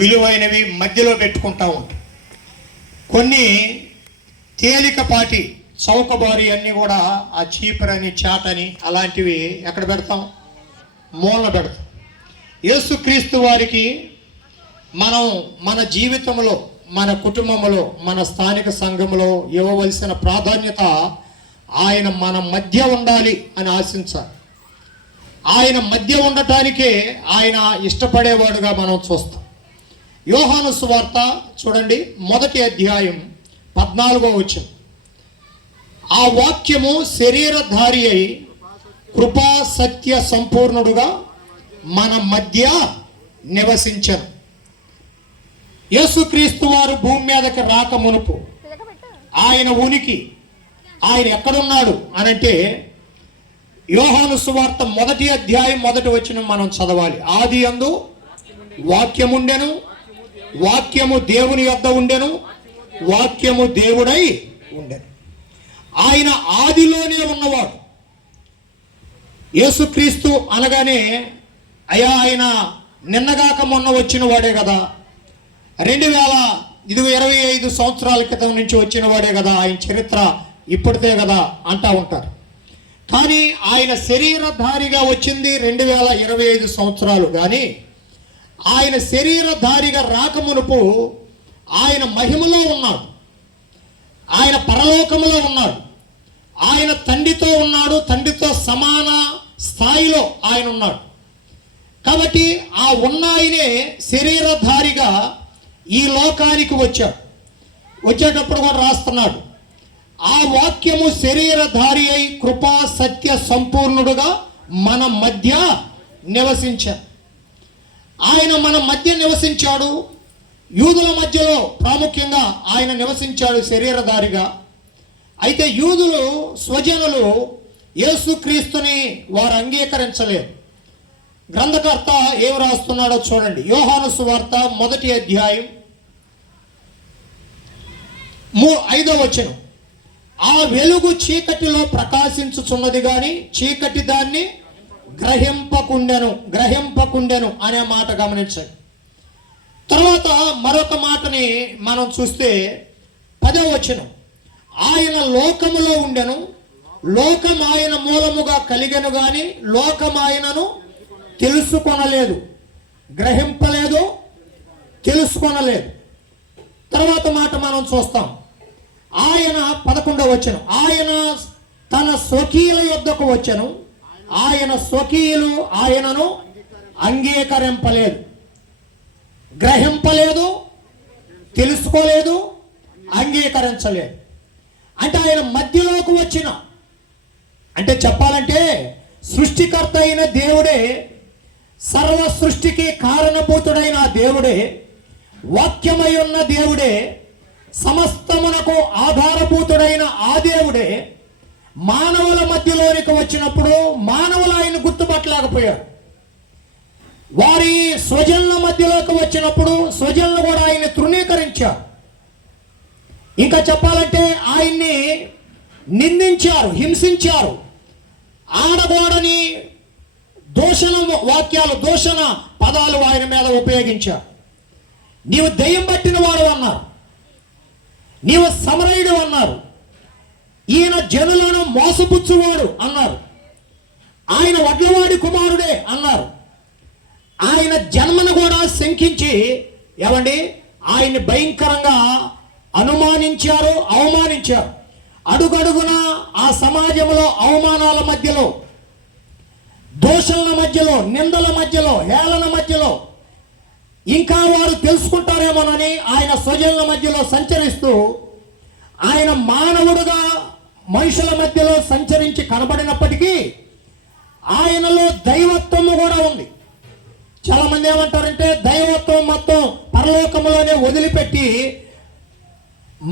విలువైనవి మధ్యలో పెట్టుకుంటా ఉంటాం. కొన్ని తేలికపాటి చౌకబారి అన్నీ కూడా ఆ చీపురని చాటని అలాంటివి ఎక్కడ పెడతాం? మూలన పెడతాం. యేసుక్రీస్తు వారికి మనం మన జీవితంలో, మన కుటుంబంలో, మన స్థానిక సంఘంలో ఇవ్వవలసిన ప్రాధాన్యత ఆయన మన మధ్య ఉండాలి అని ఆశించాలి. ఆయన మధ్య ఉండటానికే ఆయన ఇష్టపడేవాడుగా మనం చూస్తాం. యోహాను సువార్త చూడండి, 1వ అధ్యాయం 14వ వచనం. ఆ వాక్యము శరీరధారి అయి కృపా సత్య సంపూర్ణుడుగా మన మధ్య నివసించను. యేసుక్రీస్తు వారు భూమి మీదకి రాక మునుపు ఆయన ఉనికి, ఆయన ఎక్కడున్నాడు అనంటే యోహాను సువార్త 1వ అధ్యాయం 1వ వచనం మనం చదవాలి. ఆది యందు వాక్యముండెను, వాక్యము దేవుని యొద్ద ఉండెను, వాక్యము దేవుడై ఉండెను. ఆయన ఆదిలోనే ఉన్నవాడు. యేసుక్రీస్తు అనగానే అయ్యా ఆయన నిన్నగాక మొన్న వచ్చిన వాడే కదా, 25 సంవత్సరాల క్రితం నుంచి వచ్చిన వాడే కదా, ఆయన చరిత్ర ఇప్పటిదే కదా అంటా ఉంటారు. కానీ ఆయన శరీరధారిగా వచ్చింది 2025 సంవత్సరాలు. కానీ ఆయన శరీరధారిగా రాకమునుపు ఆయన మహిమలో ఉన్నాడు, ఆయన పరలోకములో ఉన్నాడు, ఆయన తండ్రితో ఉన్నాడు, తండ్రితో సమాన స్థాయిలో ఆయన ఉన్నాడు. కాబట్టి ఆ ఉన్న ఆయనే శరీరధారిగా ఈ లోకానికి వచ్చాడు. వచ్చేటప్పుడు కూడా రాస్తున్నాడు, ఆ వాక్యము శరీరధారి అయి కృపా సత్య సంపూర్ణుడుగా మన మధ్య నివసించాడు. ఆయన మన మధ్య నివసించాడు. యూదుల మధ్యలో ప్రాముఖ్యంగా ఆయన నివసించాడు శరీరధారిగా. అయితే యూదులు స్వజనులు యేసుక్రీస్తుని వారు అంగీకరించలేదు. గ్రంథకర్త ఏం రాస్తున్నాడో చూడండి. యోహాను సువార్త 1వ అధ్యాయం 5వ వచనం. ఆ వెలుగు చీకటిలో ప్రకాశించుచున్నది కానీ చీకటి దాన్ని గ్రహింపకుండెను అనే మాట గమనించండి. తర్వాత మరొక మాటని మనం చూస్తే 10వ వచనం. ఆయన లోకములో ఉండెను, లోకం ఆయన మూలముగా కలిగెను గాని లోకం ఆయనను తెలుసుకొనలేదు, గ్రహింపలేదు, తెలుసుకొనలేదు. తర్వాత మాట మనం చూస్తాం. ఆయన 11వ వచనం. ఆయన తన స్వకీయుల యొద్దకు వచ్చెను, ఆయన స్వకీయులు ఆయనను అంగీకరింపలేదు, గ్రహింపలేదు, తెలుసుకోలేదు, అంగీకరించలేదు. అంటే ఆయన మధ్యలోకి వచ్చిన, అంటే చెప్పాలంటే సృష్టికర్త అయిన దేవుడే, సర్వ సృష్టికి కారణభూతుడైన దేవుడే, వాక్యమై ఉన్న దేవుడే, సమస్తమునకు ఆధారభూతుడైన ఆ దేవుడే మానవుల మధ్యలోనికి వచ్చినప్పుడు మానవులు ఆయన గుర్తుపట్టలేకపోయారు. వారి స్వజనుల మధ్యలోకి వచ్చినప్పుడు స్వజనులు కూడా ఆయన తృణీకరించారు. ఇంకా చెప్పాలంటే ఆయన్ని నిందించారు, హింసించారు, ఆడగోడని దూషణ వాక్యాలు, దూషణ పదాలు ఆయన మీద ఉపయోగించారు. నీవు దెయ్యం పట్టిన వాడు అన్నారు, నీవు సమరయుడు అన్నారు, ఈయన జనులను మోసపుచ్చువాడు అన్నారు, ఆయన వడ్లవాడి కుమారుడే అన్నారు. ఆయన జన్మను కూడా శంకించి ఏమండి ఆయన్ని భయంకరంగా అనుమానించారు, అవమానించారు. అడుగడుగున ఆ సమాజంలో అవమానాల మధ్యలో, దోషణల మధ్యలో, నిందల మధ్యలో, హేళన మధ్యలో ఇంకా వారు తెలుసుకుంటారేమోనని ఆయన స్వజనుల మధ్యలో సంచరిస్తూ ఆయన మానవుడుగా మనుషుల మధ్యలో సంచరించి కనబడినప్పటికీ ఆయనలో దైవత్వము కూడా ఉంది. చాలా మంది ఏమంటారంటే దైవత్వం మొత్తం పరలోకంలోనే వదిలిపెట్టి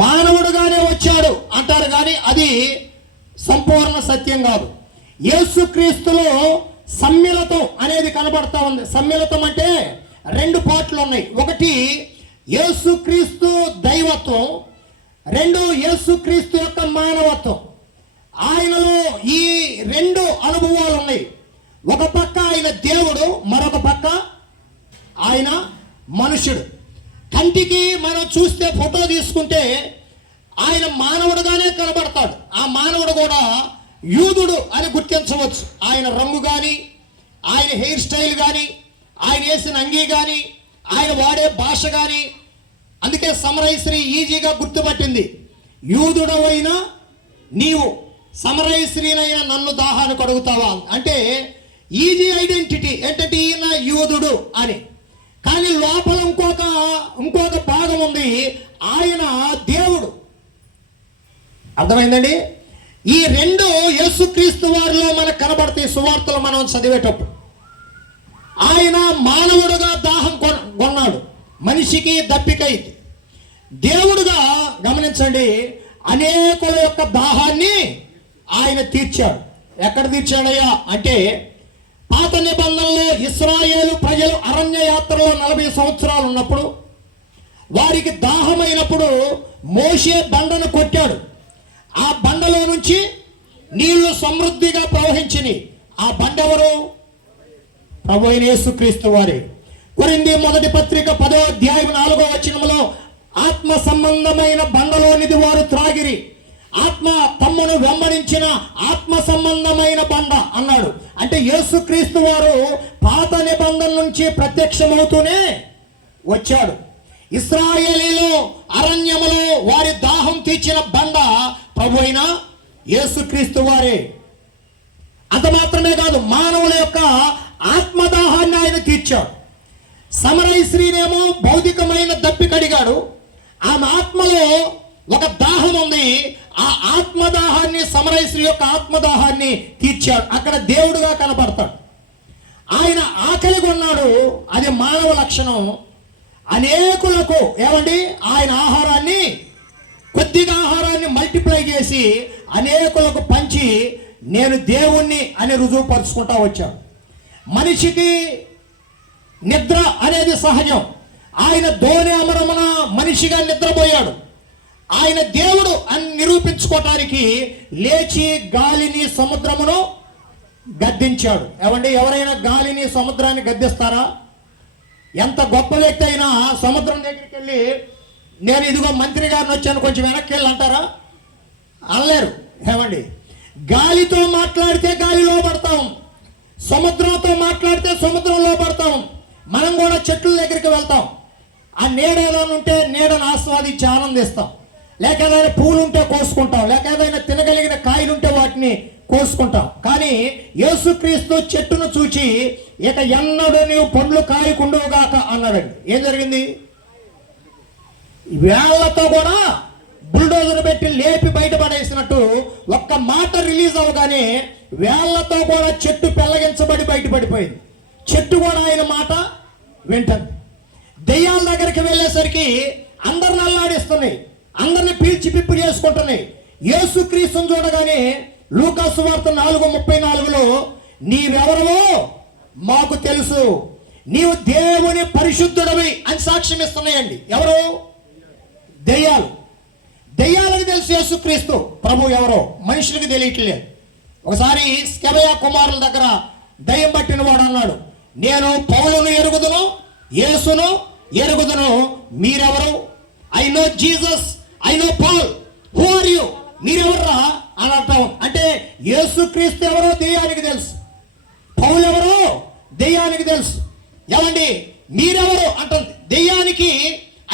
మానవుడుగానే వచ్చాడు అంటారు. కానీ అది సంపూర్ణ సత్యం కాదు. యేసుక్రీస్తులో సమ్మిళతం అనేది కనబడతా ఉంది. సమ్మిళతం అంటే 2 పార్ట్లు ఉన్నాయి. ఒకటి యేసుక్రీస్తు దైవత్వం, 2 యేసుక్రీస్తు యొక్క మానవత్వం. ఆయనలో ఈ 2 అనుభవాలు ఉన్నాయి. ఒక పక్క ఆయన దేవుడు, మరొక పక్క ఆయన మనుషుడు. కంటికి మనం చూస్తే ఫోటో తీసుకుంటే ఆయన మానవుడుగానే కనబడతాడు. ఆ మానవుడు కూడా యూదుడు అని గుర్తించవచ్చు. ఆయన రంగు కానీ, ఆయన హెయిర్ స్టైల్ కానీ, ఆయన వేసిన అంగీ కానీ, ఆయన వాడే భాష కానీ. అందుకే సమరయశ్రీ ఈజీగా గుర్తుపట్టింది. యూదుడవైనా నీవు సమరయశ్రీనైనా నన్ను దాహానికి అడుగుతావా అంటే ఈజీ ఐడెంటిటీ ఏంటంటే ఈయన యూదుడు అని. కానీ లోపల ఇంకొక భాగం ఉంది, ఆయన దేవుడు. అర్థమైందండి? ఈ రెండు యేసుక్రీస్తు వారిలో మనకు కనబడతాయి సువార్తలు మనం చదివేటప్పుడు. ఆయన మానవుడుగా దాహం కొన్నాడు, మనిషికి దప్పికైంది. దేవుడుగా గమనించండి, అనేకుల యొక్క దాహాన్ని ఆయన తీర్చాడు. ఎక్కడ తీర్చాడయ్యా అంటే పాత నిబంధనలో ఇశ్రాయేలు ప్రజలు అరణ్య యాత్రలో 40 సంవత్సరాలు ఉన్నప్పుడు వారికి దాహమైనప్పుడు మోషే బండను కొట్టాడు. ఆ బండలో నుంచి నీళ్లు సమృద్ధిగా ప్రవహించినాయి. ఆ బండ ఎవరు? ప్రభు అయిన యేసుక్రీస్తు వారే. కొరింథీ మొదటి పత్రిక 10వ అధ్యాయం 4వ వచనంలో ఆత్మ సంబంధమైన బండలోనిది వారు త్రాగిరి, ఆత్మ తమ్మును వెంబడించిన ఆత్మ సంబంధమైన బండ అన్నాడు. అంటే యేసుక్రీస్తు వారు పాత నిబంధన నుంచి ప్రత్యక్షమవుతూనే వచ్చాడు. ఇశ్రాయేలీలో అరణ్యములో వారి దాహం తీర్చిన బండ ప్రభు అయిన యేసుక్రీస్తు వారే. అంత మాత్రమే కాదు, మానవుల యొక్క ఆత్మదాహాన్ని ఆయన తీర్చాడు. సమరయశ్రీనేమో భౌతికమైన దప్పికడిగాడు. ఆమె ఆత్మలో ఒక దాహం ఉంది. ఆ ఆత్మదాహాన్ని, సమరయశ్రీ యొక్క ఆత్మదాహాన్ని తీర్చాడు. అక్కడ దేవుడుగా కనపడతాడు. ఆయన ఆకలి కొన్నాడు, అది మానవ లక్షణం. అనేకులకు ఏమండి ఆయన ఆహారాన్ని, కొద్దిగా ఆహారాన్ని మల్టిప్లై చేసి అనేకులకు పంచి నేను దేవుణ్ణి అని రుజువుపరుచుకుంటా వచ్చాడు. మనిషికి నిద్ర అనేది సహజం. ఆయన ధోని అమరమున మనిషిగా నిద్రపోయాడు. ఆయన దేవుడు అని నిరూపించుకోవటానికి లేచి గాలిని, సముద్రమును గద్దించాడు. ఏమండి, ఎవరైనా గాలిని, సముద్రాన్ని గద్దిస్తారా? ఎంత గొప్ప వ్యక్తి అయినా సముద్రం దగ్గరికి వెళ్ళి నేను ఇదిగో మంత్రి గారిని వచ్చాను కొంచెం వెనక్కి వెళ్ళి అంటారా? అనలేరు. ఏమండి, గాలితో మాట్లాడితే గాలి లోపడతాం, సముద్రంతో మాట్లాడితే సముద్రం లోపడతాం. మనం కూడా చెట్ల దగ్గరికి వెళ్తాం, ఆ నీడ ఏదైనా ఉంటే నీడను ఆస్వాదించి ఆనందిస్తాం, లేక ఏదైనా పూలు ఉంటే కోసుకుంటాం, లేక ఏదైనా తినగలిగిన కాయలు ఉంటే వాటిని కోసుకుంటాం. కానీ యేసుక్రీస్తు చెట్టును చూచి ఇక ఎన్నడూ నీవు పండ్లు కాయకుండవుగాక అన్నాడండి. ఏం జరిగింది? వేళ్లతో కూడా బుల్డోజర్ పెట్టి లేపి బయటపడేసినట్టు ఒక్క మాట రిలీజ్ అవగానే వేళ్లతో కూడా చెట్టు పెళ్ళగించబడి బయటపడిపోయింది. చెట్టు కూడా ఆయన మాట వింటుంది. దెయ్యాల దగ్గరికి వెళ్ళేసరికి అందరిని అల్లాడిస్తున్నాయి, అందరిని పీల్చి పిప్పు చేసుకుంటున్నాయి. యేసుక్రీస్తుని చూడగానే లూకా సువార్త 4:34లో నీవెవరవో మాకు తెలుసు, నీవు దేవుని పరిశుద్ధుడవి అని సాక్ష్యం ఇస్తున్నాయండి. ఎవరు? దెయ్యాలు. దెయ్యాలకు తెలుసు యేసుక్రీస్తు ప్రభు ఎవరో, మనుషులకు తెలియట్లేదు. ఒకసారి స్కెబయ కుమారుల దగ్గర దయ్యం పట్టిన వాడు అన్నాడు, నేను పౌలును ఎరుగుదును, యేసును ఎరుగుదును, మీరెవరు? I know Jesus, I know Paul, who are you? మీరెవర్రా అని అంటాం. అంటే యేసుక్రీస్తు ఎవరో దెయ్యానికి తెలుసు, పౌలు ఎవరో దెయ్యానికి తెలుసు. ఏమండి, మీరెవరు అంటుంది దెయ్యానికి.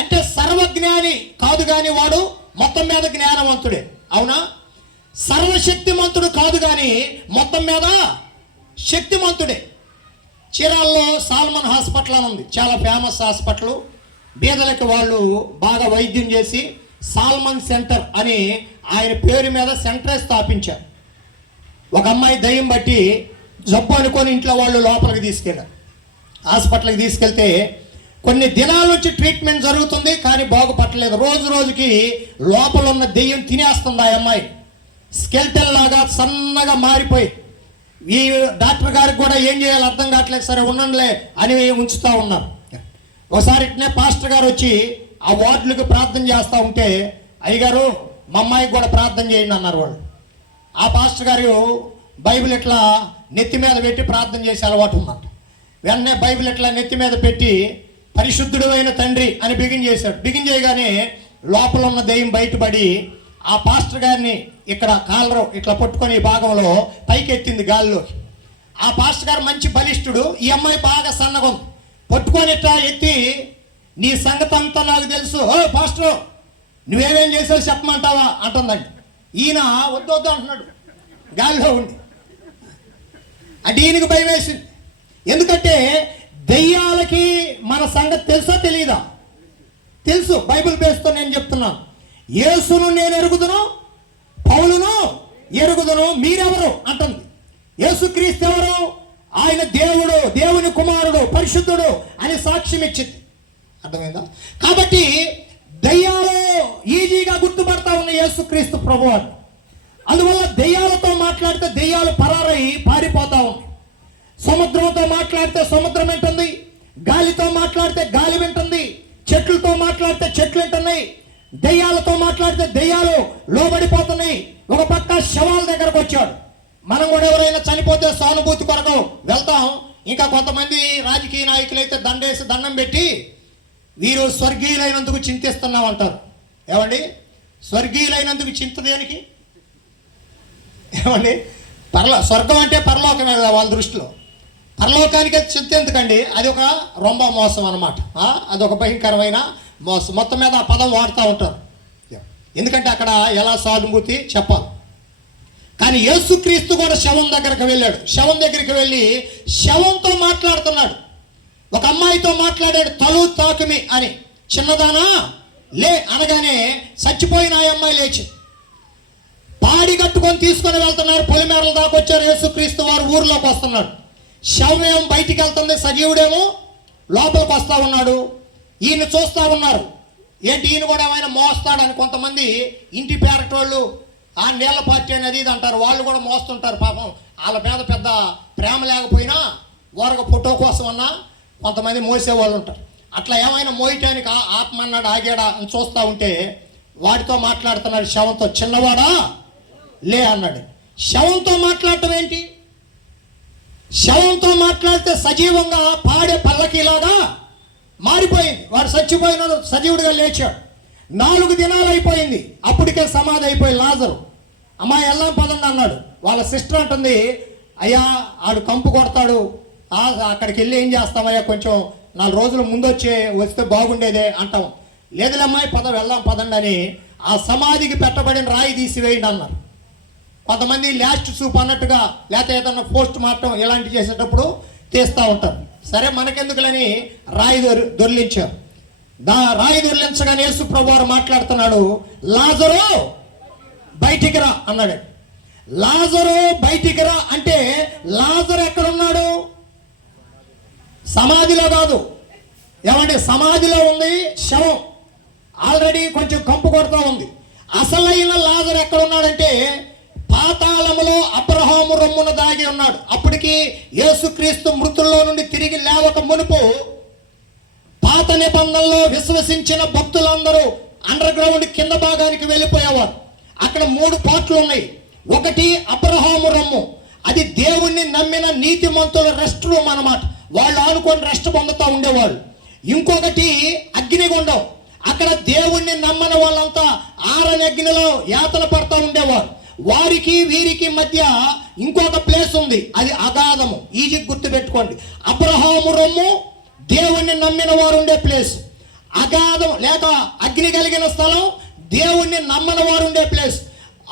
అంటే సర్వజ్ఞాని కాదు కానీ వాడు మొత్తం మీద జ్ఞానవంతుడే. అవునా? సర్వశక్తిమంతుడు కాదు కానీ మొత్తం మీద శక్తిమంతుడే. చీరాల్లో సాల్మన్ హాస్పిటల్ అని ఉంది, చాలా ఫేమస్ హాస్పిటల్. బీదలకి వాళ్ళు బాగా వైద్యం చేసి సాల్మన్ సెంటర్ అని ఆయన పేరు మీద సెంటరే స్థాపించారు. ఒక అమ్మాయి దయ్యం బట్టి జబ్బు అనుకొని ఇంట్లో వాళ్ళు లోపలికి తీసుకెళ్ళారు. హాస్పిటల్కి తీసుకెళ్తే కొన్ని దినాల నుంచి ట్రీట్మెంట్ జరుగుతుంది కానీ బాగుపట్టలేదు. రోజు రోజుకి లోపల ఉన్న దెయ్యం తినేస్తుంది ఆ అమ్మాయి. స్కెల్టన్ లాగా సన్నగా మారిపోయి ఈ డాక్టర్ గారికి కూడా ఏం చేయాలో అర్థం కావట్లేదు. సరే ఉండండిలే అని ఉంచుతూ ఉన్నారు. ఒకసారి ఇట్నే పాస్టర్ గారు వచ్చి ఆ వార్డులకు ప్రార్థన చేస్తూ ఉంటే, అయ్యగారు మా అమ్మాయికి కూడా ప్రార్థన చేయండి అన్నారు వాళ్ళు. ఆ పాస్టర్ గారు బైబిల్ ఇట్లా నెత్తి మీద పెట్టి ప్రార్థన చేసే అలవాటు ఉందంట. వెంటనే బైబిల్ ఇట్లా నెత్తి మీద పెట్టి పరిశుద్ధుడు అయిన తండ్రి అని బిగిన్ చేశాడు. బిగిన్ చేయగానే లోపల ఉన్న దెయ్యం బయటపడి ఆ పాస్టర్ గారిని ఇక్కడ కాలరు ఇట్లా పట్టుకొని భాగంలో పైకెత్తింది గాల్లోకి. ఆ పాస్టర్ గారు మంచి బలిష్ఠుడు, ఈ అమ్మాయి బాగా సన్నగం, పట్టుకొని ఇట్లా ఎత్తి నీ సంగతి అంతా నాకు తెలుసు, ఓ పాస్టర్ నువ్వేమేం చేసావు చెప్పమంటావా అంటుందండి. ఈయన వద్దు వద్దు అంటున్నాడు గాలిలో ఉండి. అంటే ఈయనకి భయం వేసింది. ఎందుకంటే దెయ్యాలకి మన సంగతి తెలుసా తెలియదా? తెలుసు. బైబిల్ బేస్తో నేను చెప్తున్నాను. యేసును నేను ఎరుగుదును, పౌలును ఎరుగుదును, మీరెవరు అంటుంది. యేసుక్రీస్తు ఎవరు? ఆయన దేవుడు, దేవుని కుమారుడు, పరిశుద్ధుడు అని సాక్ష్యం ఇచ్చింది. అర్థమైందా? కాబట్టి దెయ్యాలు ఈజీగా గుర్తుపడతా ఉన్న యేసుక్రీస్తు ప్రభువారు. అందువల్ల దెయ్యాలతో మాట్లాడితే దెయ్యాలు పరారై పారిపోతా ఉంది. సముద్రంతో మాట్లాడితే సముద్రం వింటుంది, గాలితో మాట్లాడితే గాలి వింటుంది, చెట్లతో మాట్లాడితే చెట్లు వింటున్నాయి, దెయ్యాలతో మాట్లాడితే దెయ్యాలు లోబడిపోతున్నాయి. ఒక పక్క శవాల దగ్గరకు వచ్చాడు. మనం కూడా ఎవరైనా చనిపోతే సానుభూతి కొరకు వెళ్తాం. ఇంకా కొంతమంది రాజకీయ నాయకులు అయితే దండేసి దండం పెట్టి వీరు స్వర్గీయులైనందుకు చింతిస్తున్నాం అంటారు. ఏమండి, స్వర్గీయులైనందుకు చింత దేనికి? ఏమండి, స్వర్గం అంటే పరలోకమే కదా వాళ్ళ దృష్టిలో. పరలోకానికి చింత ఎందుకండి? అది ఒక రొంబ మోసం అనమాట. అదొక భయంకరమైన మోసం. మొత్తం మీద ఆ పదం వాడుతూ ఉంటారు. ఎందుకంటే అక్కడ ఎలా సానుభూతి చెప్పాలి. కానీ యేసుక్రీస్తు కూడా శవం దగ్గరికి వెళ్ళాడు. శవం దగ్గరికి వెళ్ళి శవంతో మాట్లాడుతున్నాడు. ఒక అమ్మాయితో మాట్లాడాడు, తలు తాకుమి అని. చిన్నదానా లే అనగానే చచ్చిపోయిన ఆ అమ్మాయి లేచి పాడి కట్టుకొని తీసుకొని వెళ్తున్నారు. పొలిమేరల దాకా వచ్చారు. యేసుక్రీస్తు వారు ఊర్లోకి వస్తున్నాడు. శవం ఏమో బయటికి వెళ్తుంది, సజీవుడేమో లోపలికి వస్తూ ఉన్నాడు. ఈయన చూస్తూ ఉన్నారు. ఏంటి ఈయన కూడా ఏమైనా మోస్తాడని కొంతమంది ఇంటి పేరటోళ్ళు ఆ నీళ్ళ పార్టీ అనేది ఇది అంటారు. వాళ్ళు కూడా మోస్తుంటారు. పాపం వాళ్ళ మీద పెద్ద ప్రేమ లేకపోయినా ఊరగ ఫోటో కోసం అన్నా కొంతమంది మోసేవాళ్ళు ఉంటారు. అట్లా ఏమైనా మోయటానికి ఆత్మన్నాడు ఆగాడా అని చూస్తూ ఉంటే వాడితో మాట్లాడుతున్నాడు శవంతో. చిన్నవాడా లే అన్నాడు. శవంతో మాట్లాడటం ఏంటి? శవంతో మాట్లాడితే సజీవంగా పాడే పల్లకీలాగా మారిపోయింది. వాడు చచ్చిపోయిన సజీవుడిగా లేచాడు. 4 దినాలు అయిపోయింది. అప్పటికే సమాధి అయిపోయి లాజరు. అమ్మాయి ఎల్లాం పదండి అన్నాడు. వాళ్ళ సిస్టర్ అంటుంది, అయ్యా ఆడు కంపు కొడతాడు, అక్కడికి వెళ్ళి ఏం చేస్తామయ్యా, కొంచెం 4 రోజుల ముందు వస్తే బాగుండేదే అంటాం. లేదులే అమ్మాయి వెళ్దాం పదండి అని ఆ సమాధికి పెట్టబడిన రాయి తీసివేయండి అన్నారు. కొంతమంది లాస్ట్ సూప్ అన్నట్టుగా లేకపోతే ఏదన్నా పోస్ట్ మార్టం ఇలాంటివి చేసేటప్పుడు తీస్తూ ఉంటారు. సరే మనకెందుకులని రాయి దొర్లించారు. రాయి దొర్లించగానే యేసు ప్రభువు వారు మాట్లాడుతున్నాడు, లాజరు బయటికి రా అన్నాడు. లాజరు బయటికి రా అంటే లాజరు ఎక్కడున్నాడు? సమాధిలో కాదు. ఏమంటే సమాధిలో ఉంది శవం, ఆల్రెడీ కొంచెం కంపు కొడుతూ ఉంది. అసలైన లాజరు ఎక్కడున్నాడంటే పాతాళములో అబ్రహాము రొమ్మున దాగి ఉన్నాడు. అప్పటికి యేసుక్రీస్తు మృతుల్లో నుండి తిరిగి లేవక మునుపు పాత నిబంధనలో విశ్వసించిన భక్తులందరూ అండర్ గ్రౌండ్ కింద భాగానికి వెళ్ళిపోయేవారు. అక్కడ 3 పార్ట్లు ఉన్నాయి. ఒకటి అబ్రహాము రొమ్ము, అది దేవుణ్ణి నమ్మిన నీతిమంతుల రెస్ట్ రూమ్ అన్నమాట. వాళ్ళు ఆనుకొని రెస్ట్ పొందుతూ ఉండేవాళ్ళు. ఇంకొకటి అగ్నిగుండం, అక్కడ దేవుణ్ణి నమ్మని వాళ్ళంతా ఆరని అగ్నిలో యాతన పడతా ఉండేవారు. వారికి వీరికి మధ్య ఇంకొక ప్లేస్ ఉంది, అది అగాధము. ఈజీ గుర్తు పెట్టుకోండి. అబ్రహాము రొమ్ము దేవుణ్ణి నమ్మిన వారు ఉండే ప్లేస్. అగాధం లేక అగ్ని కలిగిన స్థలం దేవుణ్ణి నమ్మని వారు ఉండే ప్లేస్.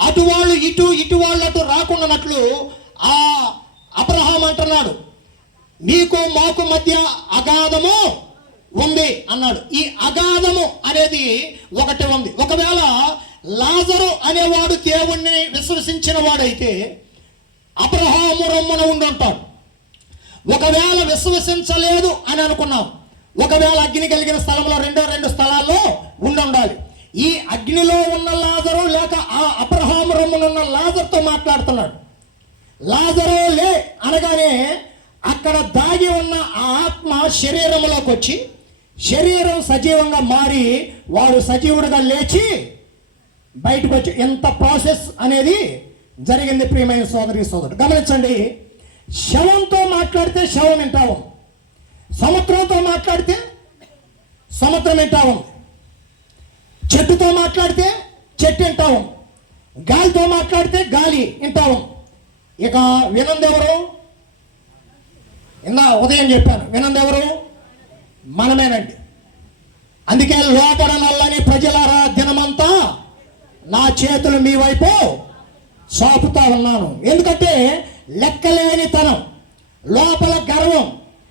అటు వాళ్ళు ఇటు వాళ్ళు అటు రాకుండానట్లు ఆ అబ్రహాం అంటున్నాడు, మీకు మాకు మధ్య అగాధము ఉంది అన్నాడు. ఈ అగాధము అనేది ఒకటి ఉంది. ఒకవేళ లాజరు అనేవాడు దేవుణ్ణి విశ్వసించిన వాడైతే అబ్రహాము రొమ్మున ఉండుంటాడు. ఒకవేళ విశ్వసించలేదు అని అనుకున్నాం, ఒకవేళ అగ్ని కలిగిన స్థలంలో 2 స్థలాల్లో ఉండాలి. ఈ అగ్నిలో ఉన్న లాజరు లేక ఆ అబ్రహాము రొమ్మునున్న లాజర్తో మాట్లాడుతున్నాడు. లాజరు లే అనగానే అక్కడ దాగి ఉన్న ఆ ఆత్మ శరీరంలోకి వచ్చి శరీరం సజీవంగా మారి వాడు సజీవుడిగా లేచి బయటకు వచ్చి ఎంత ప్రాసెస్ అనేది జరిగింది. ప్రియమైన సోదరి సోదరుడు గమనించండి. శవంతో మాట్లాడితే శవం వింటాము, సముద్రంతో మాట్లాడితే సముద్రం వింటా ఉంది. చెట్టుతో మాట్లాడితే చెట్టు వింటా ఉంది. గాలితో మాట్లాడితే గాలి వింటా ఉంది. ఇక వినందెవరు? ఉదయం చెప్పాను, వినందెవరు? మనమేనండి. అందుకే లోబడనల్లని ప్రజలారా, దినమంతా నా చేతులు మీ వైపు చాపుతా ఉన్నాను. ఎందుకంటే లెక్కలేనితనం, లోపల గర్వం,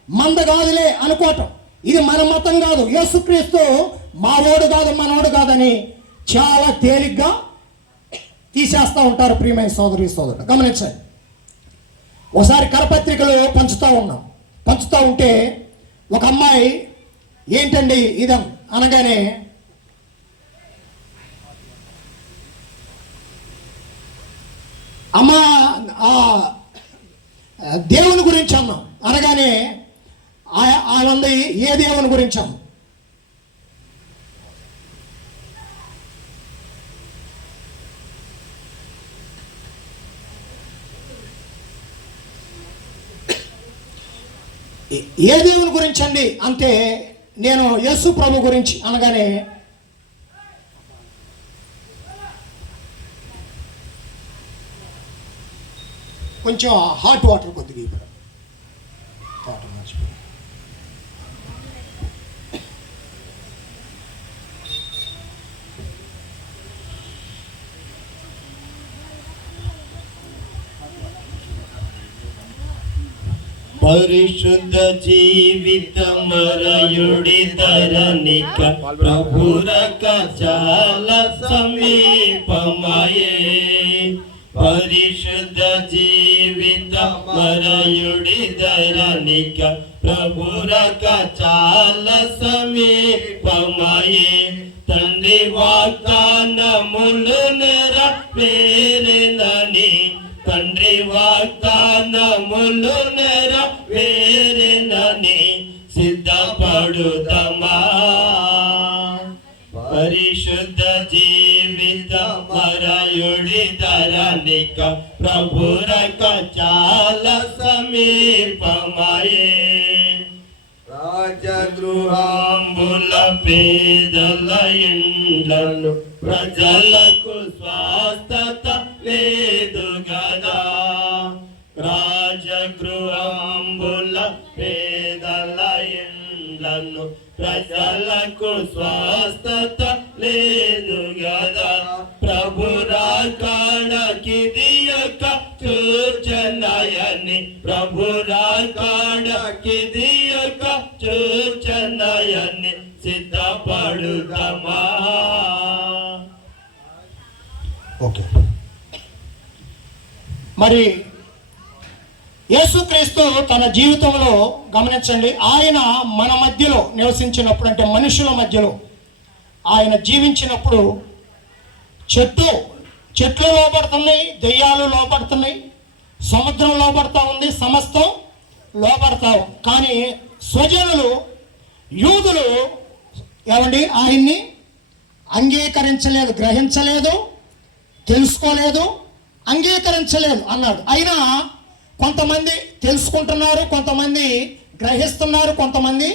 మందగాదులే అనుకోవటం, ఇది మన మతం కాదు, యేసుక్రీస్తు మావోడు కాదు మనోడు కాదని చాలా తేలిగ్గా తీసేస్తూ ఉంటారు. ప్రియమైన సోదరి సోదరుడు గమనించండి. ఒకసారి కరపత్రికలు పంచుతూ ఉంటే ఒక అమ్మాయి ఏంటండి ఇదం అనగానే, అమ్మ దేవుని గురించి అన్నాం అనగానే ఆనంద ఏ దేవుని గురించి అన్నాం? ఏ దేవుని గురించి అండి అంటే, నేను యేసు ప్రభు గురించి అనగానే కొంచెం హాట్ వాటర్ కొద్దిగా ఇప్పుడు పరిశుద్ధ జీవితమరయుడి ధరణిక ప్రభురక చాలా సమీపమయే. పరిశుద్ధ జీవితమరయుడి ధరణిక ప్రభురక చాలా సమీపమయే. తండ్రి వాగ్దానములు నెరవేరెనని, తండ్రి వాగ్దానములు నెరవేరెనని సిద్ధపడుదమా. పరిశుద్ధ జీవిత మరయుడి ధరణిక ప్రభురక చాలా సమీపమయే. రాజగృహాంబుల పేదల ఇండ్లను ప్రజలకు స్వస్థత లేదు గదా. రాజగృహాంబుల పేదల ఇండ్లను ప్రజలకు స్వస్థత లేదు గదా. ప్రభు రాకడకిది ఒక సూచనయని, ప్రభు రాకడకిది ఒక సూచనయని సిద్ధపడుదమా. ఓకే, మరి యేసుక్రీస్తు తన జీవితంలో గమనించండి, ఆయన మన మధ్యలో నివసించినప్పుడు, అంటే మనుషుల మధ్యలో ఆయన జీవించినప్పుడు చెట్లు లోపడుతున్నాయి, దెయ్యాలు లోపడుతున్నాయి, సముద్రం లోపడతా ఉంది, సమస్తం లోపడతా ఉంది. కానీ స్వజనులు యూదులు ఏమండి ఆయన్ని అంగీకరించలేదు, గ్రహించలేదు, తెలుసుకోలేదు, అంగీకరించలేదు అన్నాడు. అయినా కొంతమంది తెలుసుకుంటున్నారు, కొంతమంది గ్రహిస్తున్నారు, కొంతమంది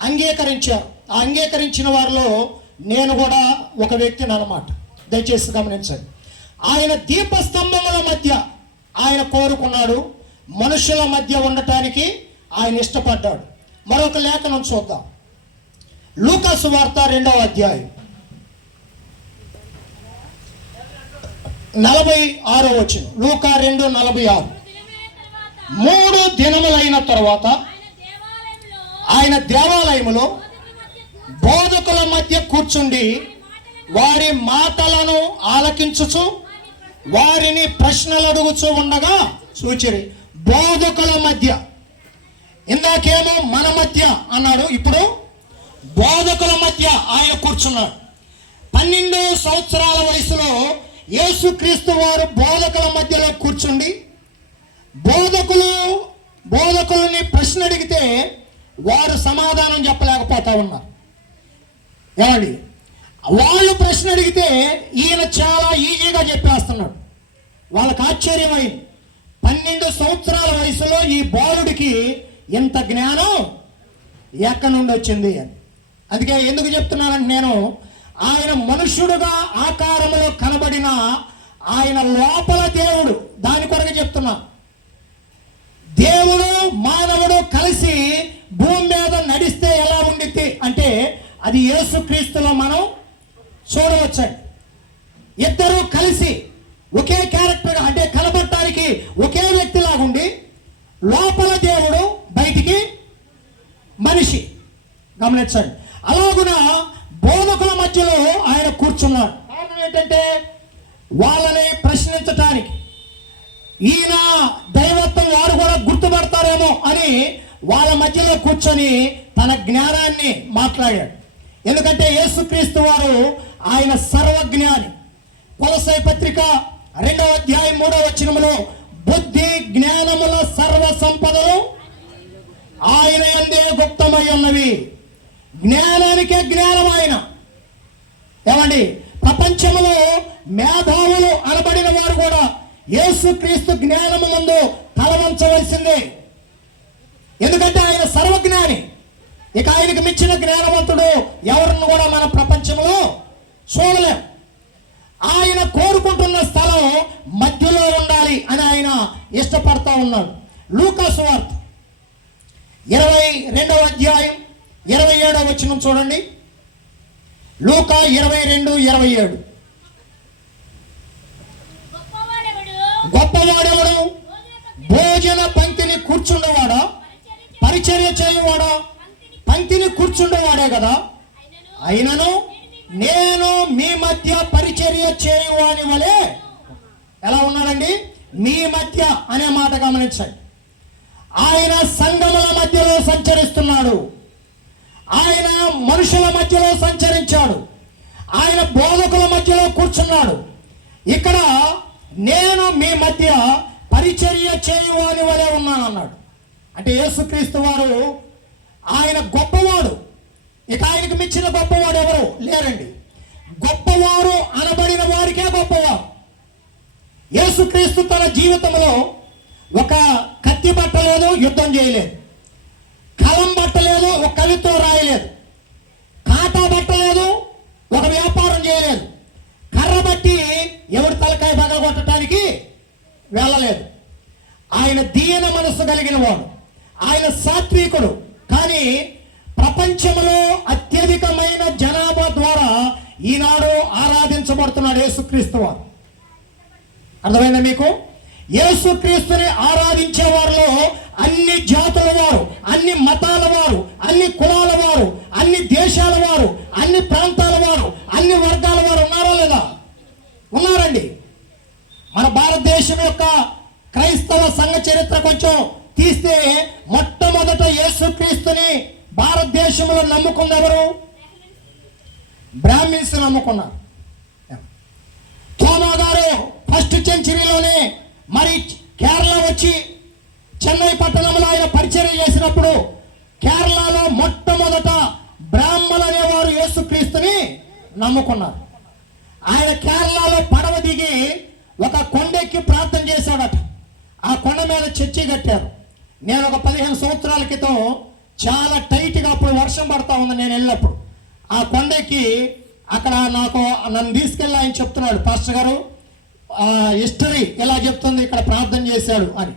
అంగీకరించారు. ఆ అంగీకరించిన వారిలో నేను కూడా ఒక వ్యక్తిని అన్నమాట. దయచేసి గమనించండి. ఆయన దీపస్తంభముల మధ్య ఆయన కోరుకున్నాడు, మనుషుల మధ్య ఉండటానికి ఆయన ఇష్టపడ్డాడు. మరొక లేఖనం చూద్దాం. లూకా సువార్త 2వ అధ్యాయం 46వ వచనం. లూకా 2:46. 3 దినములైన తరువాత ఆయన దేవాలయములో బోధకుల మధ్య కూర్చుండి వారి మాటలను ఆలకించుచు వారిని ప్రశ్నలు అడుగుచూ ఉండగా చూచిరి. బోధకుల మధ్య, ఇందాకేమో మన మధ్య అన్నాడు, ఇప్పుడు బోధకుల మధ్య ఆయన కూర్చున్నాడు. 12 సంవత్సరాల వయసులో యేసుక్రీస్తు వారు బోధకుల మధ్యలో కూర్చుండి బోధకులని ప్రశ్న అడిగితే వారు సమాధానం చెప్పలేకపోతా ఉన్నారు. ఏమండి, వాళ్ళు ప్రశ్న అడిగితే ఈయన చాలా ఈజీగా చెప్పేస్తున్నాడు. వాళ్ళకి ఆశ్చర్యమైంది, 12 సంవత్సరాల వయసులో ఈ బాలుడికి ఇంత జ్ఞానం ఎక్కడి నుండి వచ్చింది అని. అందుకే ఎందుకు చెప్తున్నానంటే నేను ఆయన మనుష్యుడుగా ఆకారంలో కనబడిన ఆయన లోపల దేవుడు, దాని కొరకు చెప్తున్నా. దేవుడు మానవుడు కలిసి భూమి మీద నడిస్తే ఎలా ఉండిద్ది అంటే అది యేసుక్రీస్తులో మనం చూడవచ్చండి. ఇద్దరు కలిసి ఒకే క్యారెక్టర్ అంటే కనబడటానికి ఒకే వ్యక్తిలాగుండి లోపల దేవుడు బయటికి మనిషి. గమనించండి. అలాగున బోధకుల మధ్యలో ఆయన కూర్చున్నాడు. కారణం ఏంటంటే వాళ్ళని ప్రశ్నించటానికి, ఈయన దైవత్వం వారు కూడా గుర్తుపడతారేమో అని వాళ్ళ మధ్యలో కూర్చొని తన జ్ఞానాన్ని మాట్లాడాడు. ఎందుకంటే యేసుక్రీస్తు వారు ఆయన సర్వజ్ఞాని. కొలస్సై పత్రిక 2వ అధ్యాయం 3వ వచనములో బుద్ధి జ్ఞానముల సర్వ సంపదలు ఆయన యందే గుప్తమై ఉన్నవి. జ్ఞానానికే జ్ఞానం ఆయన. ఏమండి, ప్రపంచంలో మేధావులు అనబడిన వారు కూడా యేసుక్రీస్తు జ్ఞానము ముందు తలవంచవలసిందే. ఎందుకంటే ఆయన సర్వజ్ఞాని. ఇక ఆయనకు మించిన జ్ఞానవంతుడు ఎవరిని కూడా మన ప్రపంచంలో చూడలేం. ఆయన కోరుకుంటున్న స్థలం మధ్యలో ఉండాలి అని ఆయన ఇష్టపడతా ఉన్నాడు. లూకా సువార్త 22వ అధ్యాయం 27వ వచనం చూడండి. లూకా 22:27. గొప్పవాడెవడు? భోజన పంక్తిని కూర్చుండేవాడా, పరిచర్య చేయువాడా? పంక్తిని కూర్చుండేవాడే కదా. అయినను నేను మీ మధ్య పరిచర్య చేయువాని వలె ఎలా ఉన్నాడండి? మీ మధ్య అనే మాట గమనించండి. ఆయన సంఘముల మధ్యలో సంచరిస్తున్నాడు. ఆయన మనుషుల మధ్యలో సంచరించాడు. ఆయన బోధకుల మధ్యలో కూర్చున్నాడు. ఇక్కడ నేను మీ మధ్య పరిచర్య చేయువాని వలె ఉన్నాను అన్నాడు. అంటే యేసుక్రీస్తు వారు ఆయన గొప్పవాడు. ఇక ఆయనకు మించిన గొప్పవాడు ఎవరు లేరండి. గొప్పవారు అనబడిన వారికే గొప్పవారు. యేసుక్రీస్తు తన జీవితంలో ఒక కత్తి పట్టలేదు, యుద్ధం చేయలేదు. కలం పట్టలేదు, ఒక కవితో రాయలేదు. కాటా పట్టలేదు, ఒక వ్యాపారం చేయలేదు. కర్ర బట్టి ఎవరి తలకాయ పగలగొట్టడానికి వెళ్ళలేదు. ఆయన దీన మనస్సు కలిగిన వాడు. ఆయన సాత్వికుడు. కానీ ప్రపంచంలో అత్యధికమైన జనాభా ద్వారా ఈనాడు ఆరాధించబడుతున్నాడు యేసుక్రీస్తు వారు. అర్థమైందా మీకు? యేసుక్రీస్తుని ఆరాధించే వారిలో అన్ని జాతుల వారు, అన్ని మతాల వారు, అన్ని కులాల వారు, అన్ని దేశాల వారు, అన్ని ప్రాంతాల వారు, అన్ని వర్గాల వారు ఉన్నారా లేదా? ఉన్నారండి. మన భారతదేశం యొక్క క్రైస్తవ సంఘ చరిత్ర కొంచెం తీస్తే మొట్టమొదట యేసుక్రీస్తుని భారతదేశంలో నమ్ముకున్న ఎవరు? బ్రాహ్మిన్స్ నమ్ముకున్నారు. తోమా గారు ఫస్ట్ సెంచరీలోనే మరి కేరళ వచ్చి చెన్నై పట్టణంలో ఆయన పరిచర్య చేసినప్పుడు కేరళలో మొట్టమొదట బ్రాహ్మణులు అనేవారు యేసుక్రీస్తుని నమ్ముకున్నారు. ఆయన కేరళలో పడవ దిగి ఒక కొండెక్కి ప్రార్థన చేశాడట. ఆ కొండ మీద చర్చి కట్టారు. నేను ఒక 15 సంవత్సరాల క్రితం చాలా టైట్గా అప్పుడు వర్షం పడతా ఉంది నేను వెళ్ళినప్పుడు. ఆ కొండెక్కి అక్కడ నన్ను తీసుకెళ్ళి ఆయన చెప్తున్నాడు, పాస్టర్ గారు హిస్టరీ ఎలా చెప్తుంది, ఇక్కడ ప్రార్థన చేశాడు అని.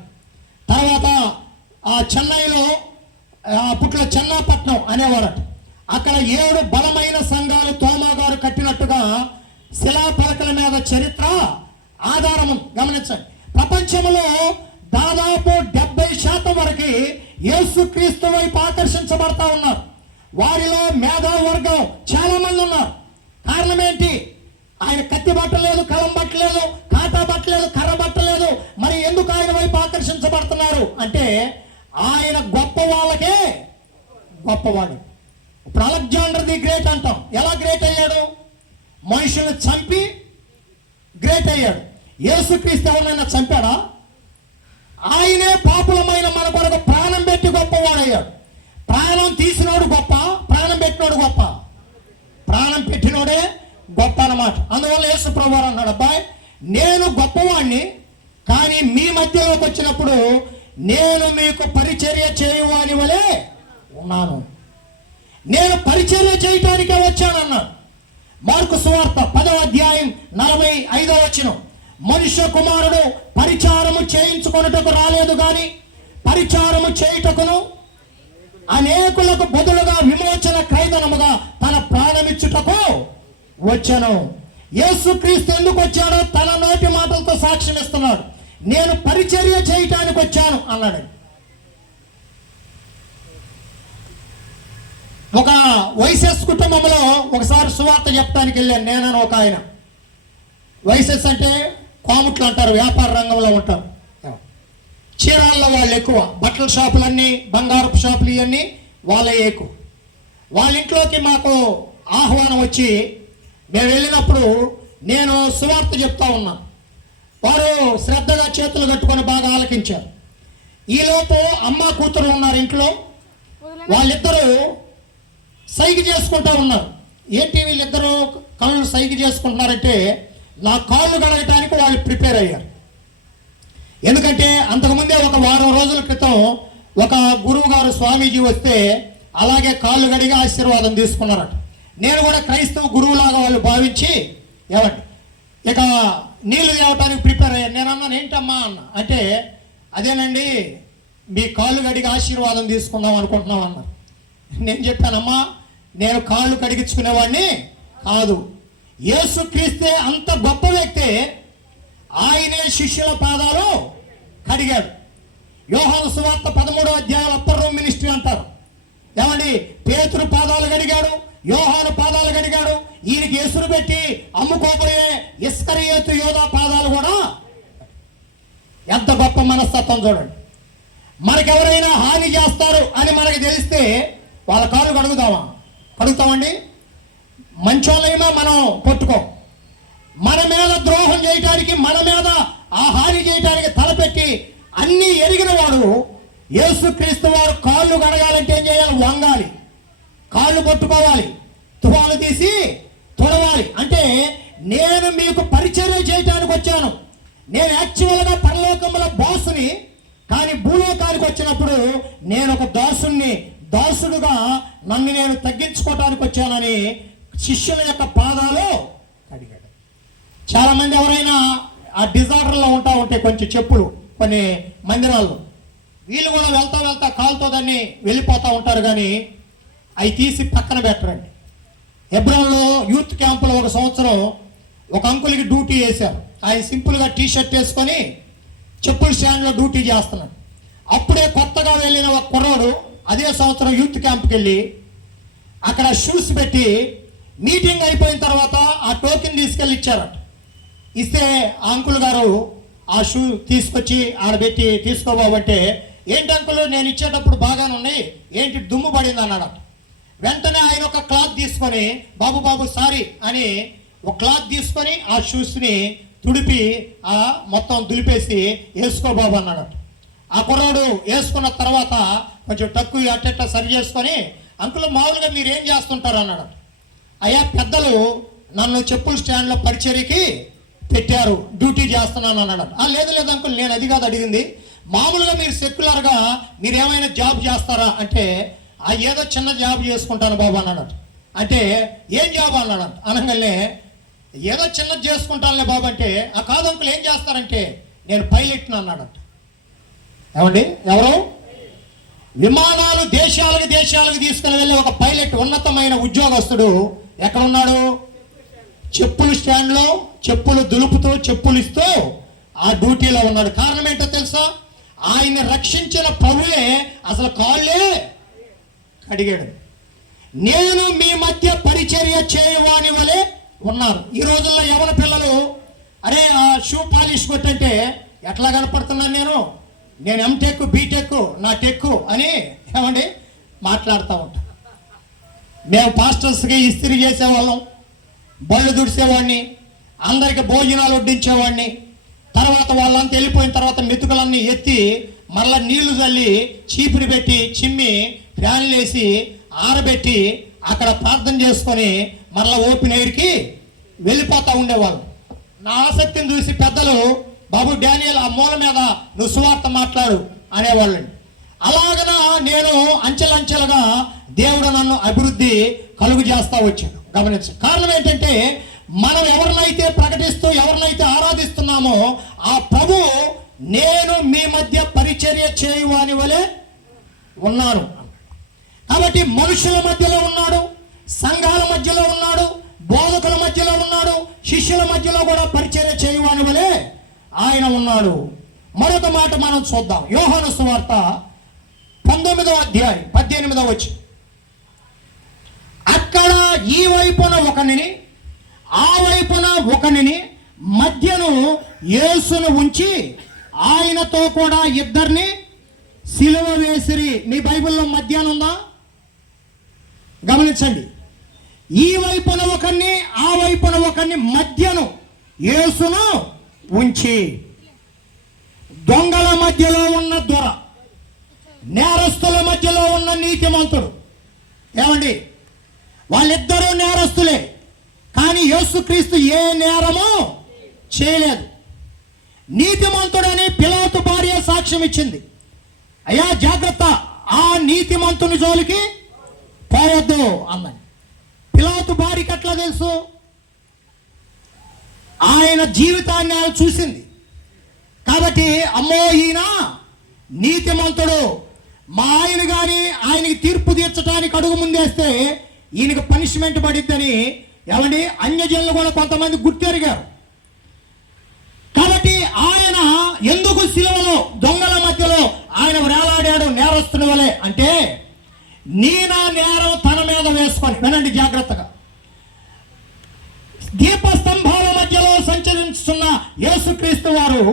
తర్వాత చెన్నైలో అప్పట్లో చెన్నాపట్నం అనేవారట. అక్కడ 7 బలమైన సంఘాలు తోమా గారు కట్టినట్టుగా శిలాఫలకల మీద చరిత్ర ఆధారం గమనించండి. ప్రపంచంలో దాదాపు 70% వరకు యేసుక్రీస్తు వైపు ఆకర్షించబడతా ఉన్నారు. వారిలో మేధావి వర్గం చాలా మంది ఉన్నారు. కారణం ఏంటి? ఆయన కత్తి బట్టలేదు, కలం బట్టలేదు, కాటా బట్టలేదు, కర్ర బట్టలేదు. మరి ఎందుకు ఆయన వైపు ఆకర్షించబడుతున్నారు అంటే ఆయన గొప్ప వాళ్ళకే గొప్పవాడు. ఇప్పుడు అలెగ్జాండర్ ది గ్రేట్ అంటాం. ఎలా గ్రేట్ అయ్యాడు? మనుషులను చంపి గ్రేట్ అయ్యాడు. యేసుక్రీస్తు ఎవరినైనా చంపాడా? ఆయనే పాపులమైన మన కొరకు ప్రాణం పెట్టి గొప్పవాడయ్యాడు. ప్రాణం తీసినోడు గొప్ప, ప్రాణం పెట్టినోడు గొప్ప. ప్రాణం పెట్టినోడే గొప్ప అన్నమాట. అందువల్ల యేసు ప్రభువారు అన్నాడు, అబ్బాయి నేను గొప్పవాడిని, కానీ మీ మధ్యలోకి వచ్చినప్పుడు నేను మీకు పరిచర్య చేయువాని వలె ఉన్నాను. నేను పరిచర్య చేయటానికే వచ్చానన్నాడు. మార్కు సువార్త 10వ అధ్యాయం 45వ వచనం. మనుష్య కుమారుడు పరిచారము చేయించుకొనుటకు రాలేదు గాని పరిచారము చేయుటకును అనేకులకు బదులుగా విమోచన క్రయధనముగా తన ప్రాణమిచ్చుటకు వచ్చాను. యేసుక్రీస్తు ఎందుకు వచ్చాడో తన నోటి మాటలతో సాక్ష్యం ఇస్తున్నాడు. నేను పరిచర్య చేయటానికి వచ్చాను అన్నాడు. ఒక వైసెస్ కుటుంబంలో ఒకసారి సువార్త చెప్పడానికి వెళ్ళాను నేనని ఒక ఆయన. వైసెస్ అంటే కోముట్లు అంటారు, వ్యాపార రంగంలో ఉంటారు. చీరాల్లో వాళ్ళు ఎక్కువ, బట్టల షాపులన్నీ, బంగారపు షాపులు ఇవన్నీ వాళ్ళే ఎక్కువ. వాళ్ళ ఇంట్లోకి మాకు ఆహ్వానం వచ్చి మేము వెళ్ళినప్పుడు నేను సువార్త చెప్తా ఉన్నా. వారు శ్రద్ధగా చేతులు కట్టుకొని బాగా ఆలకించారు. ఈలోపు అమ్మ కూతురు ఉన్నారు ఇంట్లో. వాళ్ళిద్దరూ సైగ చేసుకుంటా ఉన్నారు. ఏంటి వీళ్ళిద్దరూ కళ్ళు సైగ చేసుకుంటున్నారంటే నా కాళ్ళు కడగటానికి వాళ్ళు ప్రిపేర్ అయ్యారు. ఎందుకంటే అంతకుముందే ఒక వారం రోజుల క్రితం ఒక గురువు గారు స్వామీజీ వస్తే అలాగే కాళ్ళు కడిగి ఆశీర్వాదం తీసుకున్నారట. నేను కూడా క్రైస్తవ గురువులాగా వాళ్ళు భావించి ఏమండి ఇక నీళ్లు తేవటానికి ప్రిపేర్ అయ్యాను. నేను అన్నాను ఏంటమ్మా అన్న అంటే అదేనండి మీ కాళ్ళు కడిగి ఆశీర్వాదం తీసుకుందాం అనుకుంటున్నాం అన్నారు. నేను చెప్పానమ్మా నేను కాళ్ళు కడిగించుకునేవాడిని కాదు. యేసుక్రీస్తే అంత గొప్ప వ్యక్తి, ఆయనే శిష్యుల పాదాలు కడిగాడు. యోహాను సువార్త 13వ అధ్యాయం అప్పర్ రూమ్ మినిస్ట్రీ అంటారు. ఏమండి పేతురు పాదాలు కడిగాడు, యోహాను పాదాలు కడిగాడు. ఈయనకి ఎసురు పెట్టి అమ్ముకోబోయే ఇస్కరియోతు యోధా పాదాలు కూడా. ఎంత గొప్ప మనస్తత్వం చూడండి. మనకెవరైనా హాని చేస్తారు అని మనకు తెలిస్తే వాళ్ళ కాళ్ళు కడుగుతామండి? మంచోళ్ళైనా మనం పట్టుకోం. మన మీద ద్రోహం చేయటానికి, మన మీద ఆ హాని చేయటానికి తలపెట్టి అన్నీ ఎరిగిన వాడు యేసుక్రీస్తు వారు కాళ్ళు కడగాలంటే ఏం చేయాలి? వంగాలి, కాళ్ళు పట్టుకోవాలి, తువాలు తీసి తొడవాలి. అంటే నేను మీకు పరిచర్య చేయటానికి వచ్చాను. నేను యాక్చువల్గా పరలోకంలో బాసుని, కానీ భూలోకానికి వచ్చినప్పుడు నేను ఒక దాసుడుగా నన్ను నేను తగ్గించుకోవటానికి వచ్చానని శిష్యుల యొక్క పాదాలు కడిగాడు. చాలామంది ఎవరైనా ఆ డిజార్డర్లో ఉంటే కొంచెం చెప్పులు కొన్ని మందిరాల్లో వీళ్ళు కూడా వెళ్తా కాలుతో దాన్ని వెళ్ళిపోతూ ఉంటారు, కానీ అవి తీసి పక్కన పెట్టరండి. హెబ్రోన్లో యూత్ క్యాంపులో ఒక సంవత్సరం ఒక అంకుల్కి డ్యూటీ వేశారు. ఆయన సింపుల్గా టీషర్ట్ వేసుకొని చెప్పుల స్టాండ్లో డ్యూటీ చేస్తున్నాడు. అప్పుడే కొత్తగా వెళ్ళిన ఒక కుర్రాడు అదే సంవత్సరం యూత్ క్యాంప్కి వెళ్ళి అక్కడ షూస్ పెట్టి మీటింగ్ అయిపోయిన తర్వాత ఆ టోకెన్ తీసుకెళ్ళి ఇచ్చారట. ఇస్తే ఆ అంకుల్ గారు ఆ షూ తీసుకొచ్చి ఆడబెట్టి తీసుకోబాబంటే ఏంటి అంకుల్ నేను ఇచ్చేటప్పుడు బాగానే ఉన్నాయి, ఏంటి దుమ్ము పడింది అన్నాడు. వెంటనే ఆయన ఒక క్లాత్ తీసుకొని బాబు సారీ అని ఒక క్లాత్ తీసుకొని ఆ షూస్ని తుడిపి ఆ మొత్తం దులిపేసి వేసుకో బాబు అన్నాడు. ఆ కుర్రాడు వేసుకున్న తర్వాత కొంచెం టక్కు అట్టెట్ట సరి చేసుకొని అంకుల్ మామూలుగా మీరు ఏం చేస్తుంటారు అన్నాడు. అయ్యా పెద్దలు నన్ను చెప్పుల స్టాండ్లో పరిచర్యకి పెట్టారు, డ్యూటీ చేస్తున్నాను అన్నాడు. లేదు అంకుల్ నేను అది కాదు అడిగింది, మామూలుగా మీరు సెక్యులర్గా మీరు ఏమైనా జాబ్ చేస్తారా అంటే ఏదో చిన్న జాబ్ చేసుకుంటాను బాబు అన్నాడు. అంటే ఏం జాబ్ అన్నాడు. అనగానే ఏదో చిన్నది చేసుకుంటానులే బాబు అంటే కాదు అంకుల్ ఏం చేస్తారంటే నేను పైలట్ని అన్నాడు. ఏమండి ఎవరు? విమానాలు దేశాలకు తీసుకుని వెళ్ళే ఒక పైలట్, ఉన్నతమైన ఉద్యోగస్తుడు ఎక్కడున్నాడు? చెప్పుల స్టాండ్లో చెప్పులు దులుపుతూ చెప్పులు ఇస్తూ ఆ డ్యూటీలో ఉన్నాడు. కారణం ఏంటో తెలుసా? ఆయన రక్షించిన ప్రభువే అసలు కాళ్ళే కడిగాడు. నేను మీ మధ్య పరిచర్య చేయవాని వలె ఉన్నారు. ఈ రోజుల్లో యవన పిల్లలు అరే ఆ షూ పాలిష్ కొట్టంటే ఎట్లా కనపడుతున్నాను నేను ఎంటెక్ బీటెక్ నా టెక్ అని ఏమండి మాట్లాడుతూ ఉంటాం. మేము పాస్టర్స్కి ఇస్త్రీ చేసేవాళ్ళం, బళ్ళు దుడిసేవాడిని, అందరికి భోజనాలు వడ్డించేవాడిని. తర్వాత వాళ్ళంతా వెళ్ళిపోయిన తర్వాత మెతుకులన్నీ ఎత్తి మళ్ళీ నీళ్లు చల్లి చీపురు పెట్టి చిమ్మి ఫ్యాన్లు వేసి ఆరబెట్టి అక్కడ ప్రార్థన చేసుకొని మళ్ళీ ఓపెన్ ఎయిర్కి వెళ్ళిపోతూ ఉండేవాళ్ళు. నా ఆసక్తిని చూసి పెద్దలు బాబు డానియల్ ఆ మూల మీద నువ్వు సువార్త మాట్లాడు అనేవాళ్ళండి. అలాగనా నేను అంచెలంచెలుగా దేవుడు నన్ను అభివృద్ధి కలుగు చేస్తా వచ్చాడు. గమనించండి, కారణం ఏంటంటే మనం ఎవరినైతే ప్రకటిస్తూ ఎవరినైతే ఆరాధిస్తున్నామో ఆ ప్రభు నేను మీ మధ్య పరిచర్య చేయువాని వలె ఉన్నాను. కాబట్టి మనుషుల మధ్యలో ఉన్నాడు, సంఘాల మధ్యలో ఉన్నాడు, బోధకుల మధ్యలో ఉన్నాడు, శిష్యుల మధ్యలో కూడా పరిచర్య చేయువాని వలె ఆయన ఉన్నాడు. మరొక మాట మనం చూద్దాం. యోహాను సువార్త 19వ అధ్యాయం 18వ వచనం. అక్కడ ఈ వైపున ఒకనిని ఆ వైపున ఒకనిని మధ్యను యేసును ఉంచి ఆయనతో కూడా ఇద్దరిని సిలువ వేసిరి. మీ బైబిల్లో మధ్యాహ్నం ఉందా? గమనించండి, ఈ వైపున ఒకరిని ఆ వైపున ఒకరిని మధ్యను యేసును ఉంచి, దొంగల మధ్యలో ఉన్న దొర, నేరస్తుల మధ్యలో ఉన్న నీతిమంతుడు. ఏమండి, వాళ్ళిద్దరూ నేరస్తులే, కానీ యేసుక్రీస్తు ఏ నేరమో చేయలేదు. నీతిమంతుడని పిలాతు భార్య సాక్ష్యం ఇచ్చింది. అయ్యా జాగ్రత్త, ఆ నీతిమంతుని జోలికి పోవద్దు అన్నది. పిలాతు భార్యకి ఎట్లా తెలుసు? ఆయన జీవితాన్ని ఆయన చూసింది కాబట్టి, అమ్మో ఈయన నీతిమంతుడు, మా ఆయన కానీ ఆయనకి తీర్పు తీర్చడానికి అడుగు ముందేస్తే ఈయనకి పనిష్మెంట్ పడిద్దని ఏమండి అన్యజనులు కూడా కొంతమంది గుర్తెరిగారు. కాబట్టి ఆయన ఎందుకు సిలువలో దొంగల మధ్యలో ఆయన వేలాడాడు నేరస్తుని వలె అంటే, నా నేరం తన మీద వేసుకొని, వినండి జాగ్రత్తగా, దీపస్తంభాల మధ్యలో సంచరిస్తున్న యేసుక్రీస్తు వారు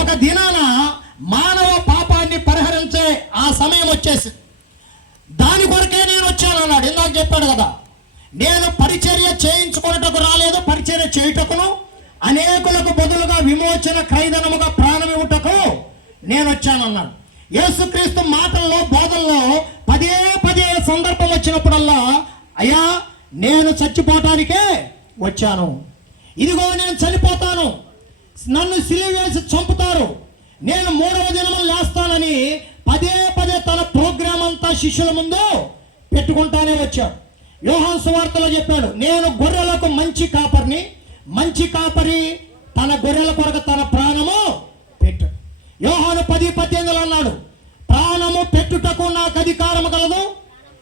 ఒక దినాన మానవ పాపాన్ని పరిహరించే ఆ సమయం వచ్చేసింది. దాని కొరకే నేను వచ్చాను అన్నాడు. ఇందాక చెప్పాడు కదా, నేను పరిచర్య చేయించుకున్నటకు రాలేదు, పరిచర్య చేయుటకును అనేకులకు బదులుగా విమోచన క్రైదనముగా ప్రాణమివ్వుటకు నేను వచ్చానన్నాడు. యేసుక్రీస్తు మాటల్లో బోధనలో పదే పదే సందర్భం వచ్చినప్పుడల్లా, అయ్యా నేను చచ్చిపోవటానికే వచ్చాను, ఇదిగో నేను చనిపోతాను, నన్ను సిలువ వేసి చంపుతారు, నేను 3వ దినము లేస్తానని పదే పదే తన ప్రోగ్రాం అంతా శిష్యుల ముందు పెట్టుకుంటానే వచ్చాడు. యోహాను సువార్తలో చెప్పాడు, నేను గొర్రెలకు మంచి కాపరిని, మంచి కాపరి తన గొర్రెల కొరకు తన ప్రాణము పెట్టు. యోహాను 10:18 అన్నాడు, ప్రాణము పెట్టుటకు నాకు అధికారము కలదు,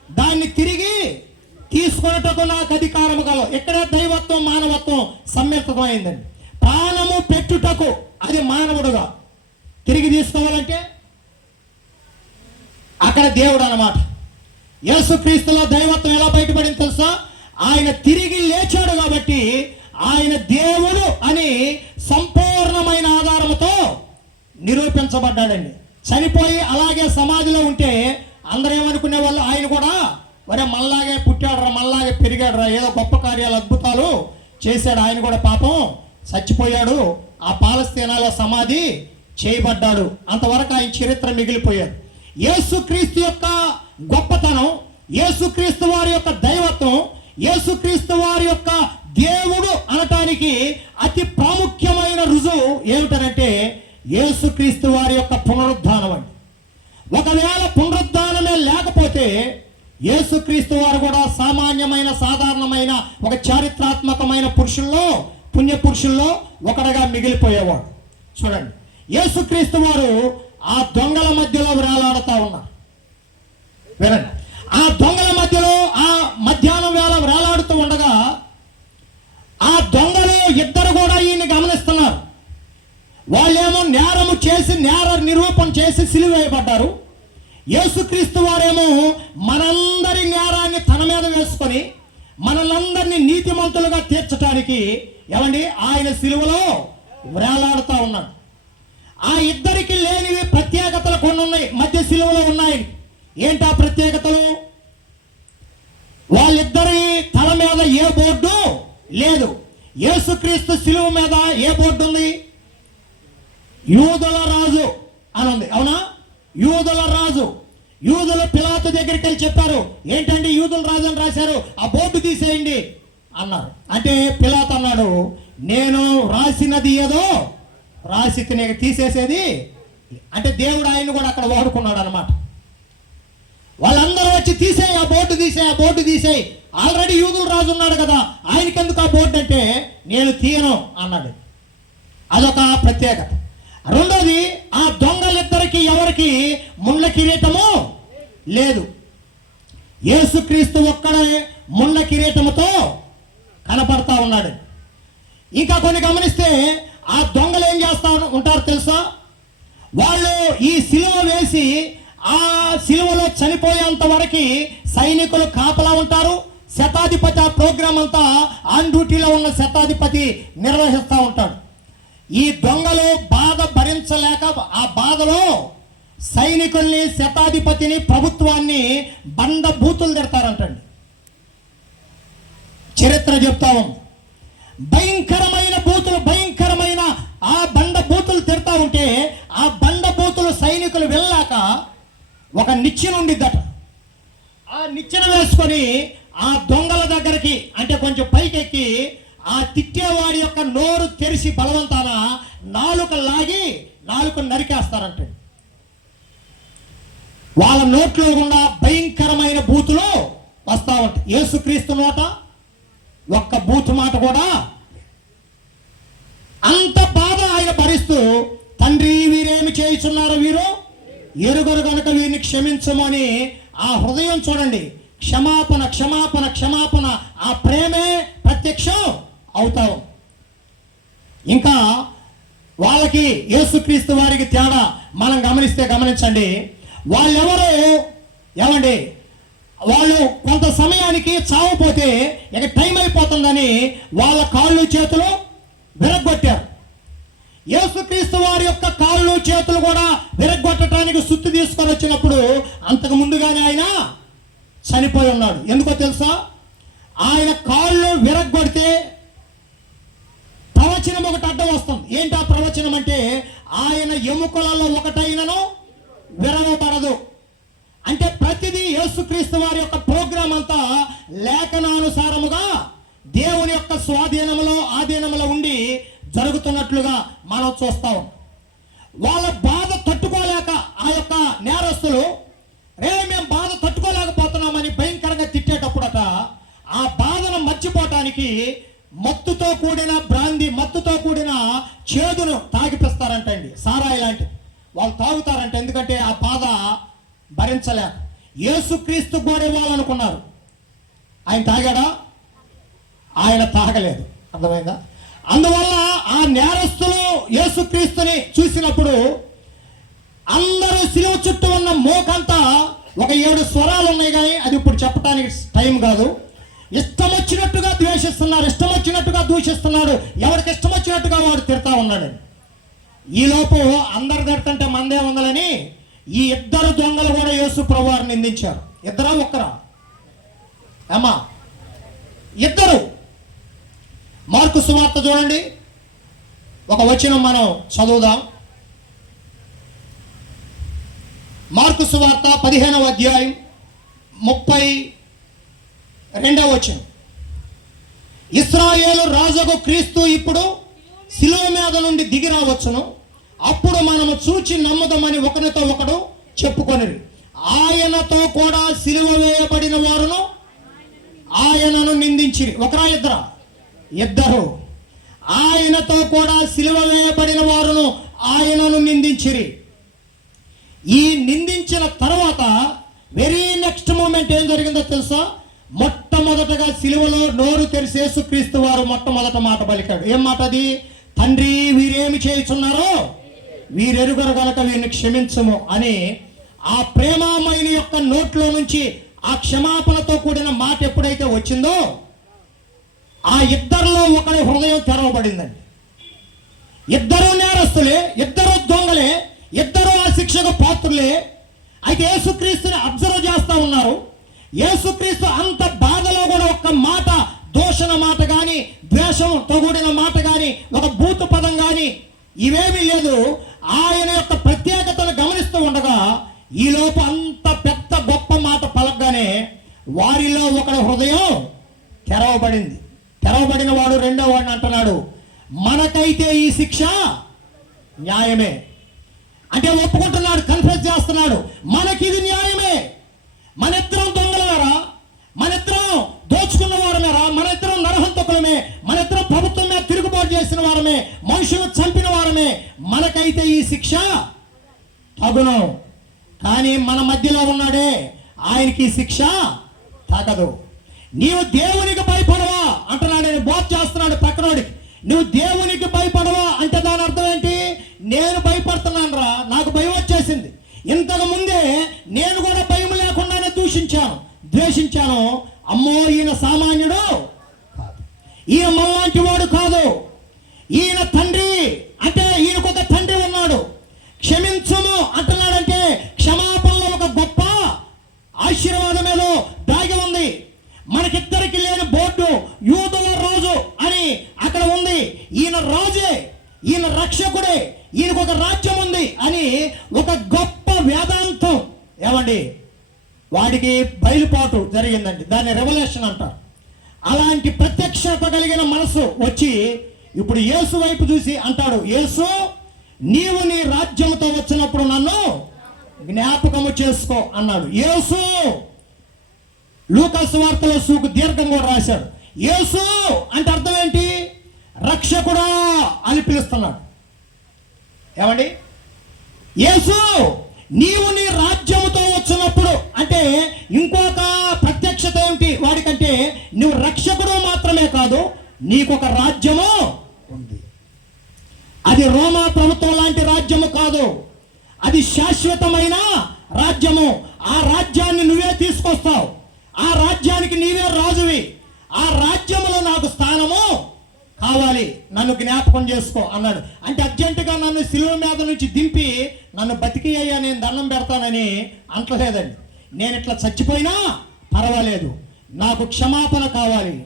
దాన్ని తిరిగి తీసుకున్నటకు నాకు అధికారము కలదు. ఇక్కడ దైవత్వం మానవత్వం సమ్మిళితమైందండి. ప్రాణము పెట్టుటకు, అది మానవుడుగా, తిరిగి తీసుకోవాలంటే అక్కడ దేవుడు అన్నమాట. యేసుక్రీస్తులో దైవత్వం ఎలా బయటపడింది తెలుసా? ఆయన తిరిగి లేచాడు కాబట్టి ఆయన దేవుడు అని సంపూర్ణమైన ఆధారముతో నిరూపించబడ్డాడండి. చనిపోయి అలాగే సమాధిలో ఉంటే అందరూ ఏమనుకునే వాళ్ళు, ఆయన కూడా వరే మళ్ళాగే పుట్టాడురా, మళ్ళాగే పెరిగాడురా, ఏదో గొప్ప కార్యాలు అద్భుతాలు చేశాడు, ఆయన కూడా పాపం చచ్చిపోయాడు, ఆ పాలస్తీనాలో సమాధి చేయబడ్డాడు, అంతవరకు ఆయన చరిత్ర మిగిలిపోయాడు. యేసుక్రీస్తు యొక్క గొప్పతనం, యేసుక్రీస్తు వారి యొక్క దైవత్వం, యేసుక్రీస్తు వారి యొక్క దేవుడు అనటానికి అతి ప్రాముఖ్యమైన రుజువు ఏమిటనంటే యేసుక్రీస్తు వారి యొక్క పునరుద్ధానం అండి. ఒకవేళ పునరుద్ధానమే లేకపోతే యేసుక్రీస్తు వారు కూడా సామాన్యమైన సాధారణమైన ఒక చారిత్రాత్మకమైన పురుషుల్లో, పుణ్య పురుషుల్లో ఒకడుగా మిగిలిపోయేవాడు. చూడండి, యేసుక్రీస్తు వారు ఆ దొంగల మధ్యలో వేలాడుతూ ఉన్నారు. వినండి, ఆ దొంగల మధ్యలో ఆ మధ్యాహ్నం వేళ వేలాడుతూ ఉండగా ఆ దొంగలు ఇద్దరు కూడా ఈయన్ని గమనిస్తున్నారు. వాళ్ళేమో నేరము చేసి నేర నిరూపణ చేసి సిలువ వేయబడ్డారు. యేసుక్రీస్తు వారేమో మనందరి నేరాన్ని తన మీద వేసుకొని మనలందరినీ నీతిమంతులుగా తీర్చడానికి ఏమండి ఆయన సిలువలో వేలాడుతూ ఉన్నాడు. ఆ ఇద్దరికి లేనివి ప్రత్యేకతలు కొన్ని ఉన్నాయి, మధ్య సిలువలో ఉన్నాయి. ఏంటి ఆ ప్రత్యేకతలు? వాళ్ళిద్దరి తల మీద ఏ బోర్డు లేదు. యేసుక్రీస్తు సిలువ మీద ఏ బోర్డు ఉంది? యూదుల రాజు అని ఉంది, అవునా? యూదుల రాజు. యూదులు పిలాతు దగ్గరికి వెళ్ళి చెప్పారు, ఏంటండి యూదుల రాజు అని రాశారు, ఆ బోర్డు తీసేయండి అన్నారు. అంటే పిలాతు అన్నాడు, నేను రాసినది ఏదో రాసి తీసేసేది అంటే దేవుడు ఆయన్ని కూడా అక్కడ వాడుకున్నాడు అనమాట. వాళ్ళందరూ వచ్చి తీసేయి, ఆ బోర్డు తీసేయి, ఆ బోర్డు తీసేయి, ఆల్రెడీ యూదుల రాజు ఉన్నాడు కదా, ఆయనకెందుకు ఆ బోర్డు అంటే నేను తీయను అన్నాడు. అదొక ప్రత్యేకత. రెండోది, ఆ దొంగలిద్దరికి ఎవరికి ముళ్ళ కిరీటము లేదు. యేసుక్రీస్తు ఒక్కడే ముళ్ళ కిరీటముతో కనపడతా ఉన్నాడు. ఇంకా కొన్ని గమనిస్తే ఆ దొంగలు ఏం చేస్తా ఉంటారు తెలుసా? వాళ్ళు ఈ సిలువ వేసి ఆ సిలువలో చనిపోయేంత వరకు సైనికులు కాపలా ఉంటారు. శతాధిపతి ఆ ప్రోగ్రాం అంతా ఆన్ డ్యూటీలో ఉన్న శతాధిపతి నిర్వహిస్తూ ఉంటాడు. ఈ దొంగలు బాధ భరించలేక ఆ బాధలో సైనికుల్ని, శతాధిపతిని, ప్రభుత్వాన్ని బండ బూతులు తిడతారంటండి. చరిత్ర చెప్తా ఉంది. భయంకరమైన బూతులు, భయంకరమైన ఆ బండ బూతులు తిడతా ఉంటే ఆ బండ బూతులు సైనికులు వెళ్ళాక ఒక నిచ్చెన ఉండిద్దట. ఆ నిచ్చెన వేసుకొని ఆ దొంగల దగ్గరికి, అంటే కొంచెం పైకెక్కి ఆ తిట్టేవాడి యొక్క నోరు తెరిచి బలవంతాన నాలుక లాగి నాలుక నరికేస్తారంటే వాళ్ళ నోట్లో గుండా భయంకరమైన బూతులు వస్తా ఉంటాయి. యేసుక్రీస్తు నోట ఒక్క బూతు మాట కూడా. అంత బాధ ఆయన భరిస్తూ, తండ్రి వీరేమి చేయుచున్నారో వీరు ఎరుగరు కనుక వీరిని క్షమించము అని ఆ హృదయం చూడండి. క్షమాపణ, క్షమాపణ, క్షమాపణ. ఆ ప్రేమే ప్రత్యక్షం అవుతావు. ఇంకా వాళ్ళకి యేసుక్రీస్తు వారికి తేడా మనం గమనించండి. వాళ్ళెవరు ఏమండి, వాళ్ళు కొంత సమయానికి చావపోతే ఇక టైం అయిపోతుందని వాళ్ళ కాళ్ళు చేతులు విరగ్గొట్టారు. యేసుక్రీస్తు వారి యొక్క కాళ్ళు చేతులు కూడా విరగ్గొట్టడానికి సుత్తి తీసుకొని వచ్చినప్పుడు అంతకు ముందుగానే ఆయన చనిపోయి ఉన్నాడు. ఎందుకో తెలుసా? ఆయన కాళ్ళు విరగ్గొడితే ప్రవచనం ఒకటి అడ్డం వస్తుంది. ఏంటి ఆ ప్రవచనం అంటే, ఆయన ఎముకలలో ఒకటైనను విరవబడదు. అంటే ప్రతిదీ యేసుక్రీస్తు వారి యొక్క ప్రోగ్రాం అంతా లేఖనానుసారముగా దేవుని యొక్క స్వాధీనంలో, ఆధీనంలో ఉండి జరుగుతున్నట్లుగా మనం చూస్తాం. వాళ్ళ బాధ తట్టుకోలేక ఆ యొక్క నేరస్తులు, మేము బాధ తట్టుకోలేకపోతున్నామని భయంకరంగా తిట్టేటప్పుడట ఆ బాధను మర్చిపోవటానికి మత్తుతో కూడిన బ్రాంది, మత్తుతో కూడిన చేదును తాగిపిస్తారంటండి. సారాయి లాంటిది వాళ్ళు తాగుతారంట. ఎందుకంటే ఆ బాధ భరించలేక. యేసుక్రీస్తు కూడా ఇవ్వాలనుకున్నారు. ఆయన తాగాడా? ఆయన తాగలేదు. అర్థమైందా? అందువల్ల ఆ నేరస్తులు యేసుక్రీస్తుని చూసినప్పుడు అందరూ సిలువ చుట్టూ ఉన్న మోకంతా ఒక 7 స్వరాలు ఉన్నాయి, కానీ అది ఇప్పుడు చెప్పడానికి టైం కాదు. ఇష్టం వచ్చినట్టుగా ద్వేషిస్తున్నారు, ఇష్టం వచ్చినట్టుగా దూషిస్తున్నాడు, ఎవరికి ఇష్టం వచ్చినట్టుగా వాడు తిడతా ఉన్నాడు. ఈలోపు అందరు తిడుతుంటే మందే ఉందని ఈ ఇద్దరు దొంగలు కూడా యేసు ప్రభువారిని నిందించారు. ఇద్దరా ఒక్కరా? అమ్మా, ఇద్దరు. మార్కు సువార్త చూడండి, ఒక వచనం మనం చదువుదాం. మార్కు సువార్త 15వ అధ్యాయం 32వ వచనం. ఇశ్రాయేలు రాజుకు క్రీస్తు ఇప్పుడు శిలువ మీద నుండి దిగి రావచ్చును, అప్పుడు మనము చూచి నమ్ముదామని ఒకరితో ఒకడు చెప్పుకొనిరి. ఆయనతో కూడా శిలువ వేయబడిన వారును ఆయనను నిందించిరి. ఒకరా ఇద్దరా? ఇద్దరు. ఆయనతో కూడా శిలువ వేయబడిన వారును ఆయనను నిందించిరి. ఈ నిందించిన తర్వాత వెరీ నెక్స్ట్ మూమెంట్ ఏం జరిగిందో తెలుసా? మొట్టమొదటగా శిలువలో నోరు తెరిచి యేసుక్రీస్తు వారు మొట్టమొదట మాట పలికాడు. ఏం మాట అది? తండ్రి వీరేమి చేయుచున్నారో వీరెరుగరు గనక వీరిని క్షమించము అని ఆ ప్రేమామయుని యొక్క నోట్లో నుంచి ఆ క్షమాపణతో కూడిన మాట ఎప్పుడైతే వచ్చిందో ఆ ఇద్దరిలో ఒకరి హృదయం తెరవబడిందండి. ఇద్దరు నేరస్తులే, ఇద్దరు దొంగలే, ఇద్దరు ఆ శిక్షకు పాత్రులే. అయితే యేసుక్రీస్తుని అబ్జర్వ్ చేస్తూ ఉన్నారు. యేసుక్రీస్తు అంత బాధలో కూడా ఒక్క మాట, దూషణ మాట కానీ, ద్వేషంతో కూడిన మాట కానీ, ఒక బూతు పదం కానీ ఇవేమీ లేదు. ఆయన యొక్క ప్రత్యేకతను గమనిస్తూ ఉండగా ఈలోపు అంత పెద్ద గొప్ప మాట పలకగానే వారిలో ఒకరి హృదయం తెరవబడింది. తెరవబడిన వాడు రెండో వాడిని అంటున్నాడు, మనకైతే ఈ శిక్ష న్యాయమే. అంటే ఒప్పుకుంటున్నాడు, కన్ఫెస్ చేస్తున్నాడు, మనకి ఇది న్యాయమే, మన ఇద్దరం దొంగలమేరా, మన ఇద్దరం దోచుకున్న వారమేరా, మన ఇద్దరం నరహంతకులమే, మన ఇద్దరం ప్రభుత్వం మీద తిరుగుబాటు చేసిన వారమే, మనుషులు చంపిన వారమే, మనకైతే ఈ శిక్ష తగును. కానీ మన మధ్యలో ఉన్నాడే, ఆయనకి ఈ శిక్ష తగదు. నీవు దేవునికి భయపడవా అంటున్నాడు, నేను బోధ చేస్తున్నాడు పక్కనోడికి. నువ్వు దేవునికి భయపడవా అంటే దాని అర్థం ఏంటి? నేను భయపడుతున్నాను రా, నాకు భయం వచ్చేసింది. ఇంతకు ముందే నేను కూడా భయం లేకుండానే ద్వేషించాను. అమ్మో ఈయన సామాన్యుడు కాదు, ఈయన మనలాంటి వాడు కాదు, ఈయన తండ్రి అంటే ఈయనకు ఒక తండ్రి ఉన్నాడు, క్షమించము అంటున్నాడంటే క్షమాపణలో ఒక గొప్ప ఆశీర్వాదం ఏదో దాగి ఉంది. మనకిద్దరికి లేని బోర్డు యూదుల రాజు అని అక్కడ ఉంది. ఈయన రాజే, ఈయన రక్షకుడే, ఈయనకు ఒక రాజ్యం ఉంది అని ఒక గొప్ప వేదాంతం ఏమండి వాడికి బయలుపాటు జరిగిందండి. దాన్ని రెవల్యూషన్ అంటారు. అలాంటి ప్రత్యక్షత కలిగిన మనసు వచ్చి ఇప్పుడు యేసు వైపు చూసి అంటాడు, యేసు నీవు నీ రాజ్యంతో వచ్చినప్పుడు నన్ను జ్ఞాపకము చేసుకో అన్నాడు. యేసు లూకా సువార్తలో సూకు దీర్ఘం కూడా రాశాడు. యేసు అంటే అర్థం ఏంటి? రక్షకుడా అని పిలుస్తున్నాడు. ఏమండి, యేసు నీవు నీ రాజ్యముతో వచ్చినప్పుడు అంటే ఇంకొక ప్రత్యక్షత ఏమిటి వాడికంటే, నువ్వు రక్షకుడు మాత్రమే కాదు, నీకొక రాజ్యము ఉంది. అది రోమా ప్రభుత్వం లాంటి రాజ్యము కాదు, అది శాశ్వతమైన రాజ్యము. ఆ రాజ్యాన్ని నువ్వే తీసుకొస్తావు, ఆ రాజ్యానికి నీవే రాజువి, ఆ రాజ్యములో నాకు స్థానము కావాలి, నన్ను జ్ఞాపకం చేసుకో అన్నాడు. అంటే అర్జెంటుగా నన్ను సిలువ మీద నుంచి దింపి నన్ను బతికి అయ్యా నేను దండం పెడతానని అంటలేదండి. నేను ఇట్లా చచ్చిపోయినా పర్వాలేదు, నాకు క్షమాపణ కావాలి,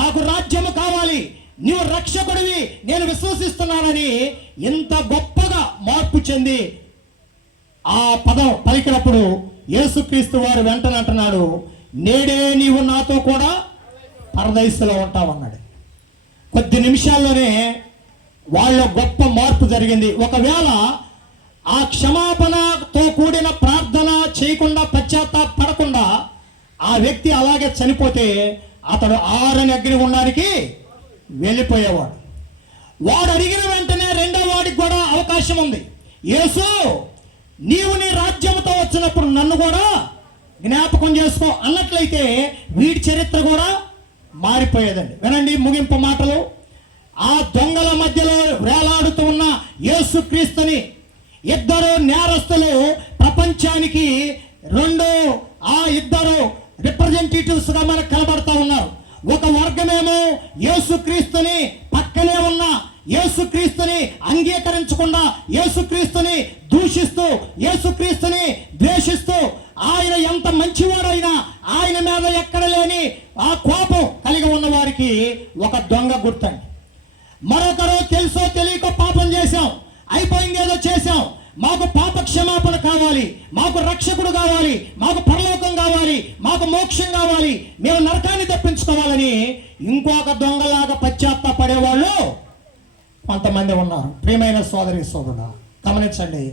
నాకు రాజ్యము కావాలి, నీవు రక్షకుడివి, నేను విశ్వసిస్తున్నానని ఇంత గొప్పగా మార్పు చెంది ఆ పదం పలికినప్పుడు యేసుక్రీస్తు వారు వెంటనే అంటున్నాడు, నేడే నీవు నాతో కూడా పరదైసులో ఉంటావన్నాడు. కొద్ది నిమిషాల్లోనే వాళ్ళ గొప్ప మార్పు జరిగింది. ఒకవేళ ఆ క్షమాపణతో కూడిన ప్రార్థన చేయకుండా పశ్చాత్తాపడకుండా ఆ వ్యక్తి అలాగే చనిపోతే అతడు ఆరని అగ్నిగుండానికి వెళ్ళిపోయేవాడు. వాడు అడిగిన వెంటనే రెండో వాడికి కూడా అవకాశం ఉంది. యేసు నీవు నీ రాజ్యంతో వచ్చినప్పుడు నన్ను కూడా జ్ఞాపకం చేసుకో అన్నట్లయితే వీడి చరిత్ర కూడా మారిపోయేదండి. వినండి ముగింపు మాటలు. ఆ దొంగల మధ్యలో వేలాడుతూ ఉన్న యేసుక్రీస్తుని ఇద్దరు నేరస్తులు ప్రపంచానికి ఇద్దరు రిప్రజెంటేటివ్స్ గా మనకు కనబడతా ఉన్నారు. ఒక వర్గమేమో యేసుక్రీస్తుని పక్కనే ఉన్న యేసుక్రీస్తుని అంగీకరించకుండా, యేసుక్రీస్తుని దూషిస్తూ, యేసుక్రీస్తుని ద్వేషిస్తూ, ఆయన ఎంత మంచివాడైనా ఆయన మీద ఎక్కడ లేని ఆ కోపం కలిగి ఉన్న వారికి ఒక దొంగ గుర్తండి. మరొకరు తెలుసో తెలియక పాపం చేశాం, అయిపోయింది ఏదో చేశాం, మాకు పాప క్షమాపణ కావాలి, మాకు రక్షకుడు కావాలి, మాకు పరలోకం కావాలి, మాకు మోక్షం కావాలి, మేము నరకాన్ని తప్పించుకోవాలని ఇంకొక దొంగలాగా పశ్చాత్తాపడేవాళ్ళు కొంతమంది ఉన్నారు. ప్రియమైన సోదరి సోదరుడా గమనించండి,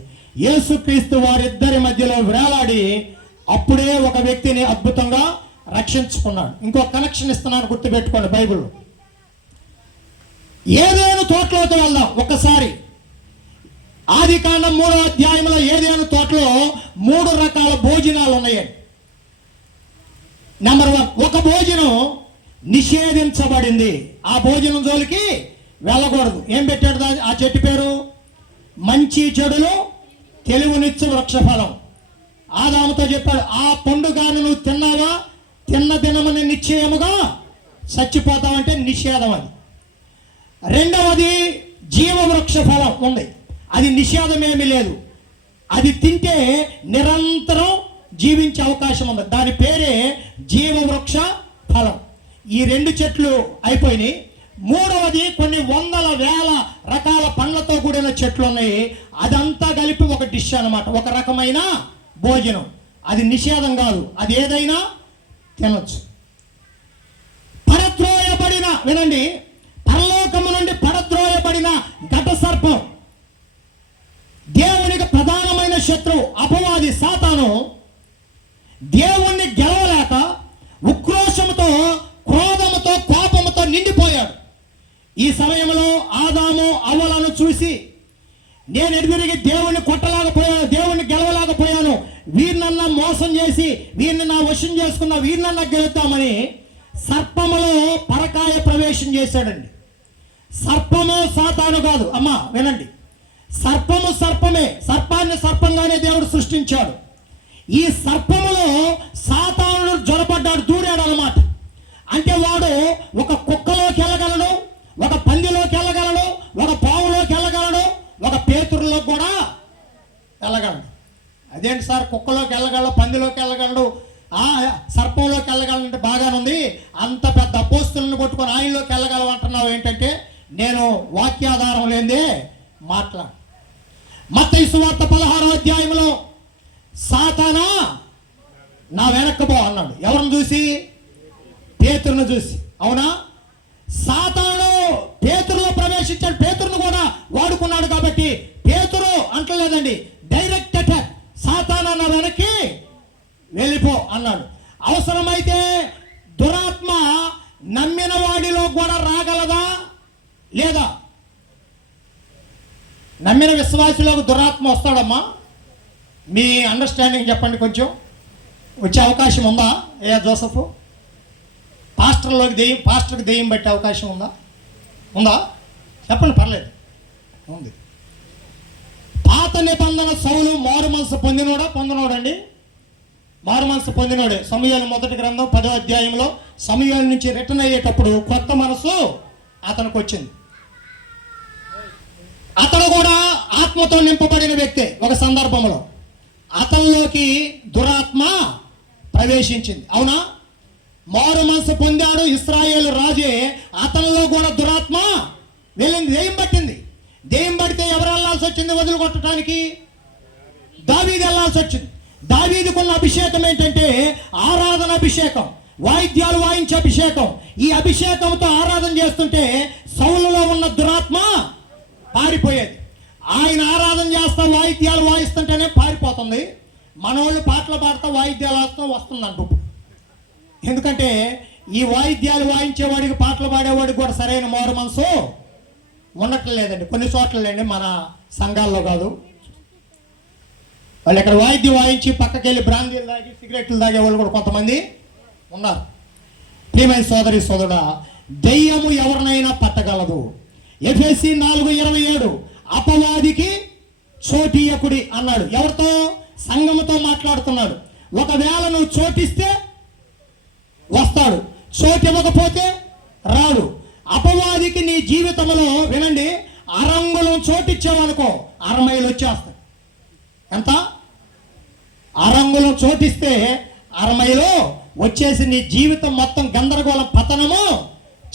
యేసుక్రీస్తు వారిద్దరి మధ్యలో వేలాడి అప్పుడే ఒక వ్యక్తిని అద్భుతంగా రక్షించుకున్నాడు. ఇంకో కనెక్షన్ ఇస్తున్నాను, గుర్తుపెట్టుకోండి. బైబిల్ ఏదేను తోటలోకి వెళ్దాం ఒక్కసారి. ఆదికాండం 3వ అధ్యాయంలో ఏదేను తోటలో 3 రకాల భోజనాలు ఉన్నాయండి. నెంబర్ 1, ఒక భోజనం నిషేధించబడింది, ఆ భోజనం జోలికి వెళ్ళకూడదు. ఏం పెట్టాడు ఆ చెట్టు పేరు? మంచి చెడులు తెలివినిచ్చు వృక్షఫలం. ఆదాముతో చెప్పాడు, ఆ పండుగాను నువ్వు తిన్నావా, తిన్న దినమని నిశ్చయముగా చచ్చిపోతావంటే నిషేధం అది. రెండవది జీవవృక్ష ఫలం ఉంది, అది నిషేధం ఏమీ లేదు, అది తింటే నిరంతరం జీవించే అవకాశం ఉంది, దాని పేరే జీవవృక్ష ఫలం. ఈ 2 చెట్లు అయిపోయినాయి. మూడవది కొన్ని వందల వేల రకాల పండ్లతో కూడిన చెట్లు ఉన్నాయి, అదంతా కలిపి ఒక డిష్ అన్నమాట, ఒక రకమైన భోజనం. అది నిషేధం కాదు, అది ఏదైనా తినొచ్చు. పడద్రోయబడిన, వినండి, పరలోకము నుండి పడద్రోయబడిన ఘట సర్పం దేవునికి ప్రధాన దేవుణ్ణి గెలవలేక ఉక్రోషముతో, క్రోధముతో, కోపముతో నిండిపోయాడు. ఈ సమయంలో ఆదాము అవ్వలను చూసి, నేను ఎదురుగా దేవుణ్ణి కొట్టలేకపోయాను, దేవుణ్ణి గెలవలేకపోయాను, వీరినన్నా మోసం చేసి వీరిని నా వశం చేసుకున్న, వీరినన్నా గెలుద్దామని సర్పములో పరకాయ ప్రవేశం చేశాడండి. సర్పము సాతాను కాదు అమ్మా, వినండి. సర్పము సర్పమే, సర్పాన్ని సర్పంగానే దేవుడు సృష్టించాడు. ఈ సర్పములో సాతానుడు జొరపడ్డాడు, దూరాడు అన్నమాట. అంటే వాడు ఒక కుక్కలోకి వెళ్ళగలడు, ఒక పందిలోకి వెళ్ళగలడు, ఒక పావులోకి వెళ్ళగలడు, ఒక పేతురులోకి కూడా వెళ్ళగలడు. అదేంటి సార్, కుక్కలోకి వెళ్ళగలడు, పందిలోకి వెళ్ళగలడు, సర్పంలోకి వెళ్ళగలంటే బాగానుంది, అంత పెద్ద అపోస్తులను కొట్టుకొని ఆయనలోకి వెళ్ళగలవు అంటున్నావు ఏంటంటే, నేను వాక్యాధారం లేదే మాట్లాడు. మత్తయి సువార్త 16వ అధ్యాయంలో సాతానా నా వెనక్కు అన్నాడు. ఎవరిని చూసి? పేతురును చూసి. అవునా? సాతాను పేతురులో ప్రవేశించాడు, పేతురును కూడా వాడుకున్నాడు. కాబట్టి పేతురు అంటలేదండి, డైరెక్ట్ అటాక్. సాతానా నా వెనక్కి వెళ్ళిపో అన్నాడు. అవసరమైతే దురాత్మ నమ్మిన వాడిలో కూడా రాగలదా లేదా? నమ్మిన విశ్వాసులకు దురాత్మ వస్తాడమ్మా? మీ అండర్స్టాండింగ్ చెప్పండి. కొంచెం వచ్చే అవకాశం ఉందా? ఏ జోసఫ్, పాస్టర్కి దెయ్యం పెట్టే అవకాశం ఉందా? చెప్పండి, పర్లేదు, ఉంది. పాత నిబంధన సౌలు మారు మనసు పొందినోడండి. మారు మనసు పొందినోడే. సమూయేలు మొదటి గ్రంథం 10వ అధ్యాయంలో సమూయేలు నుంచి రిటర్న్ అయ్యేటప్పుడు కొత్త మనసు అతనికి వచ్చింది. అతను కూడా ఆత్మతో నింపబడిన వ్యక్తే. ఒక సందర్భంలో అతనిలోకి దురాత్మ ప్రవేశించింది. అవునా? మారు మనసు పొందాడు ఇశ్రాయేలు రాజే, అతనిలో కూడా దురాత్మ వెళ్ళింది, దెయ్యం పట్టింది. దెయ్యం పడితే ఎవరు వెళ్ళాల్సి వచ్చింది వదిలికొట్టడానికి? దావీదు వెళ్ళాల్సి వచ్చింది. దావీదుకున్న అభిషేకం ఏంటంటే ఆరాధన అభిషేకం, వాయిద్యాలు వాయించే అభిషేకం. ఈ అభిషేకంతో ఆరాధన చేస్తుంటే సౌలులో ఉన్న దురాత్మ పారిపోయేది. ఆయన ఆరాధన చేస్తా వాయిద్యాలు వాయిస్తుంటేనే పారిపోతుంది. మనోళ్ళు పాటలు పాడుతూ వాయిద్యాలు వేస్తూ వస్తుందంట. ఎందుకంటే ఈ వాయిద్యాలు వాయించేవాడికి, పాటలు పాడేవాడికి కూడా సరైన మారు మనసు ఉండట్లేదండి. కొన్ని చోట్ల లేండి, మన సంఘాల్లో కాదు. వాళ్ళు ఇక్కడ వాయిద్యం వాయించి పక్కకెళ్ళి బ్రాందీలు తాగి సిగరెట్లు తాగే వాళ్ళు కూడా కొంతమంది ఉన్నారు. ప్రియమైన సోదరి సోదరుడా, దెయ్యము ఎవరినైనా పట్టగలదు. ఎఫెసీ 4:27 అపవాదికి చోటీయకుడి అన్నాడు. ఎవరితో? సంఘముతో మాట్లాడుతున్నాడు. ఒకవేళ నువ్వు చోటిస్తే వస్తాడు, చోటు ఇవ్వకపోతే రాడు. అపవాదికి నీ జీవితంలో, వినండి, అరంగుళం చోటిచ్చావనుకో 6 మైళ్ళు వచ్చేస్తాయి. ఎంత? అరంగుళం చోటిస్తే 6 మైలు వచ్చేసి నీ జీవితం మొత్తం గందరగోళం, పతనము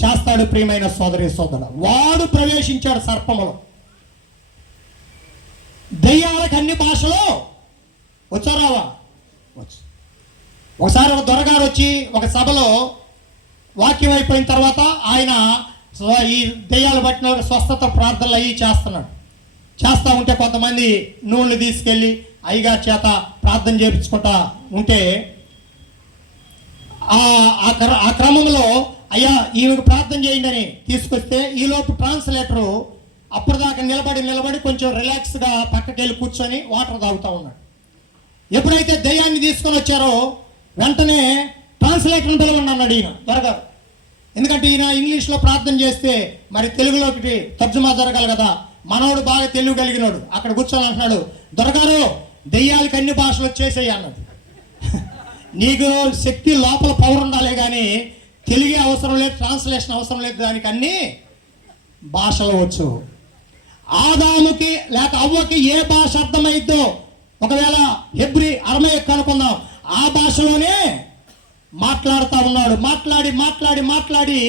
చేస్తాడు. ప్రియమైన సోదరి సోదరుడు, వాడు ప్రవేశించాడు సర్పములో. దెయ్యాలకు అన్ని భాషలో వచ్చారావా? వచ్చు. ఒకసారి ఒక దొరగారు వచ్చి ఒక సభలో వాక్యం అయిపోయిన తర్వాత ఆయన ఈ దెయ్యాలు పట్టిన స్వస్థత ప్రార్థనలు అయ్యి చేస్తూ ఉంటే కొంతమంది నూనెలు తీసుకెళ్ళి అయ్యగారి చేత ప్రార్థన చేయించుకుంటా ఉంటే ఆ క్రమంలో అయ్యా ఈమెకు ప్రార్థన చేయండి అని తీసుకొస్తే ఈలోపు ట్రాన్స్లేటరు అప్పటిదాకా నిలబడి కొంచెం రిలాక్స్గా పక్కకి వెళ్ళి కూర్చొని వాటర్ తాగుతూ ఉన్నాడు. ఎప్పుడైతే దెయ్యాన్ని తీసుకొని వచ్చారో వెంటనే ట్రాన్స్లేటర్ని పిలవండి అన్నాడు ఈయన దొరగారు. ఎందుకంటే ఈయన ఇంగ్లీష్లో ప్రార్థన చేస్తే మరి తెలుగులోకి తర్జుమా జరగాలి కదా. మనోడు బాగా తెలుగు కలిగినోడు అక్కడ కూర్చొని అంటున్నాడు, దొరగారు దెయ్యాలకి అన్ని భాషలు వచ్చేసాయి అన్నాడు. నీకు శక్తి లోపల పవర్ ఉండాలి కానీ తెలుగే అవసరం లేదు, ట్రాన్స్లేషన్ అవసరం లేదు, దానికి అన్ని భాషలు వచ్చు. ఆదాముకి లేక అవ్వకి ఏ భాష అర్థమైద్దో, ఒకవేళ హెబ్రీ అరమేయక్ అనుకుందాం, ఆ భాషలోనే మాట్లాడుతూ ఉన్నాడు. మాట్లాడి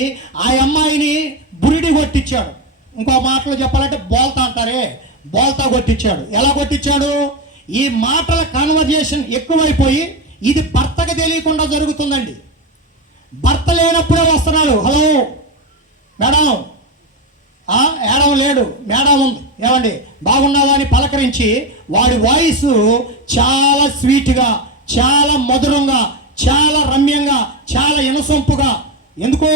ఆ అమ్మాయిని బురిడి కొట్టించాడు. ఇంకో మాటలో చెప్పాలంటే బోల్తా అంటారే, బోల్తా కొట్టించాడు. ఎలా కొట్టించాడు? ఈ మాటల కన్వర్జేషన్ ఎక్కువైపోయి ఇది భర్తకు తెలియకుండా జరుగుతుందండి. భర్త లేనప్పుడే వస్తున్నాడు, హలో మేడం, ఏడం లేడు, మేడం ఉంది, ఏమండి బాగున్నావా అని పలకరించి వాడి వాయిస్ చాలా స్వీట్గా చాలా మధురంగా, చాలా రమ్యంగా, చాలా ఇనసొంపుగా. ఎందుకు?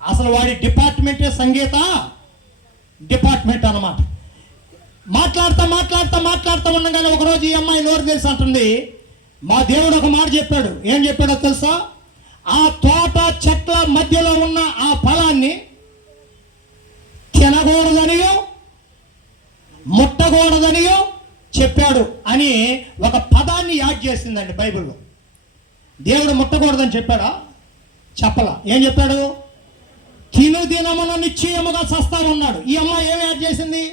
అసలు వాడి డిపార్ట్మెంటే సంగీత డిపార్ట్మెంట్ అన్నమాట. మాట్లాడుతూ ఉండగానే ఒకరోజు ఈ అమ్మాయి నోరు తెలిసి అంటుంది, మా దేవుడు ఒక మాట చెప్పాడు. ఏం చెప్పాడో తెలుసా? ఆ తోట చెట్ల మధ్యలో ఉన్న ఆ ఫలాన్ని తినకూడదనియో ముట్టకూడదనియో చెప్పాడు అని ఒక పదాన్ని యాడ్ చేసిందండి బైబిల్లో. దేవుడు ముట్టకూడదని చెప్పాడా? చెప్పలా. ఏం చెప్పాడు? తిను దినమున నిశ్చయముగా చస్తామన్నాడు. ఈ అమ్మాయి ఏం యాడ్ చేసింది?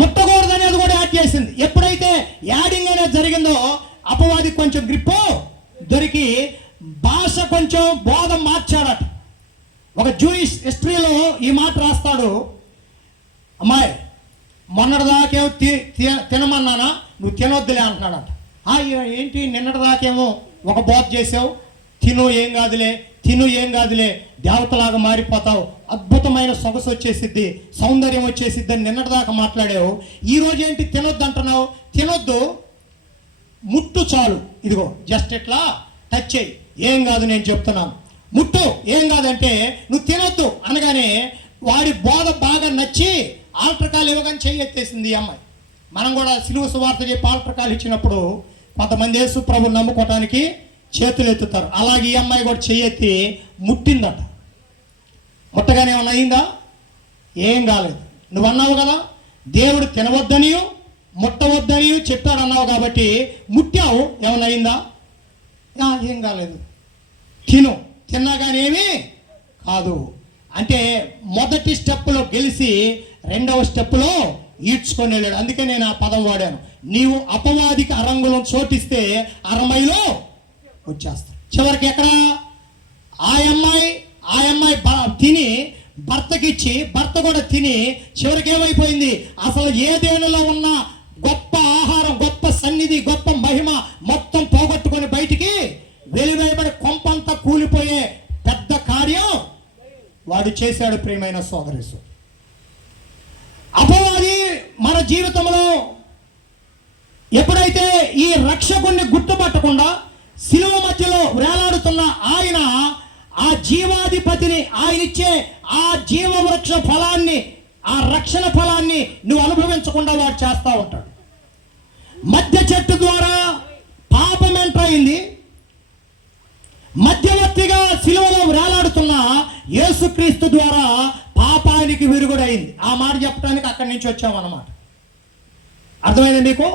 ముట్టకూడదు అనేది కూడా యాడ్ చేసింది. ఎప్పుడైతే యాడింగ్ అనేది జరిగిందో అపవాది కొంచెం గ్రిప్పు దొరికి భాష కొంచెం బోధ మార్చాడట. ఒక జూయిష్ హిస్టరీలో ఈ మాట రాస్తాడు, అమ్మాయి మొన్నటిదాకేమో తినమన్నానా, నువ్వు తినొద్దులే అంటున్నాడట. ఏంటి నిన్నటిదాకేమో ఒక బోధ చేసావు, తిను ఏం కాదులే దేవతలాగా మారిపోతావు, అద్భుతమైన సొగసు వచ్చేసిద్ది, సౌందర్యం వచ్చేసిద్ది అని నిన్నటిదాకా మాట్లాడావు. ఈరోజు ఏంటి తినొద్దు అంటున్నావు? తినొద్దు, ముట్టు చాలు, ఇదిగో జస్ట్ ఇట్లా టచ్ చేయి, ఏం కాదు నేను చెప్తున్నాను, ముట్టు ఏం కాదంటే నువ్వు తినొద్దు అనగానే వాడి బోధ బాగా నచ్చి ఆల్టర్కాలు ఇవ్వగానే చెయ్యి ఎత్తేసింది ఈ అమ్మాయి. మనం కూడా సిలువ సువార్త చెప్పి ఆల్టర్కాలు ఇచ్చినప్పుడు కొంతమంది యేసు ప్రభుని నమ్ముకోవటానికి చేతులు ఎత్తుతారు. అలాగే ఈ అమ్మాయి కూడా చెయ్యెత్తి ముట్టిందట. ముట్టగానే ఏమన్నా అయిందా? ఏం కాలేదు. నువ్వు అన్నావు కదా దేవుడు తినవద్దనియో ముట్టవద్దనియో చెప్పాడు అన్నావు కాబట్టి ముట్టావు, ఏమన్నా అయిందా? ఏం కాలేదు. తిన్నా కానీ ఏమీ కాదు అంటే మొదటి స్టెప్పులో గెలిచి రెండవ స్టెప్పులో ఈడ్చుకొని వెళ్ళాడు. అందుకే నేను ఆ పదం వాడాను. నీవు అపవాదికి అరంగులం చోటిస్తే అరమైలో వచ్చేస్తాడు. చివరికి ఎక్కడ ఆ అమ్మాయి తిని భర్తకిచ్చి భర్త కూడా తిని చివరికి ఏమైపోయింది? అసలు ఏదేనులో ఉన్న గొప్ప ఆహారం, గొప్ప సన్నిధి, గొప్ప మహిమ మొత్తం పోగొట్టుకొని బయటికి వెలివేయబడి కొంపంతా కూలిపోయే పెద్ద కార్యం వాడు చేశాడు. ప్రియమైన సోదరి, అపవాది మన జీవితంలో ఎప్పుడైతే ఈ రక్షకుణ్ణి గుర్తుపట్టకుండా శిలువ మధ్యలో వేలాడుతున్న ఆయన ఆ జీవాధిపతిని, ఆయన ఇచ్చే ఆ జీవవృక్ష ఫలాన్ని, ఆ రక్షణ ఫలాన్ని నువ్వు అనుభవించకుండా వాడు చేస్తూ ఉంటాడు. మధ్య చెట్టు ద్వారా పాపం ఎంటర్ అయింది. మధ్యవర్తిగా శిలువలో వేలాడుతున్న యేసుక్రీస్తు ద్వారా పాపానికి విరుగుడైంది. ఆ మాట చెప్పడానికి అక్కడి నుంచి వచ్చామన్నమాట. అర్థమైంది మీకు?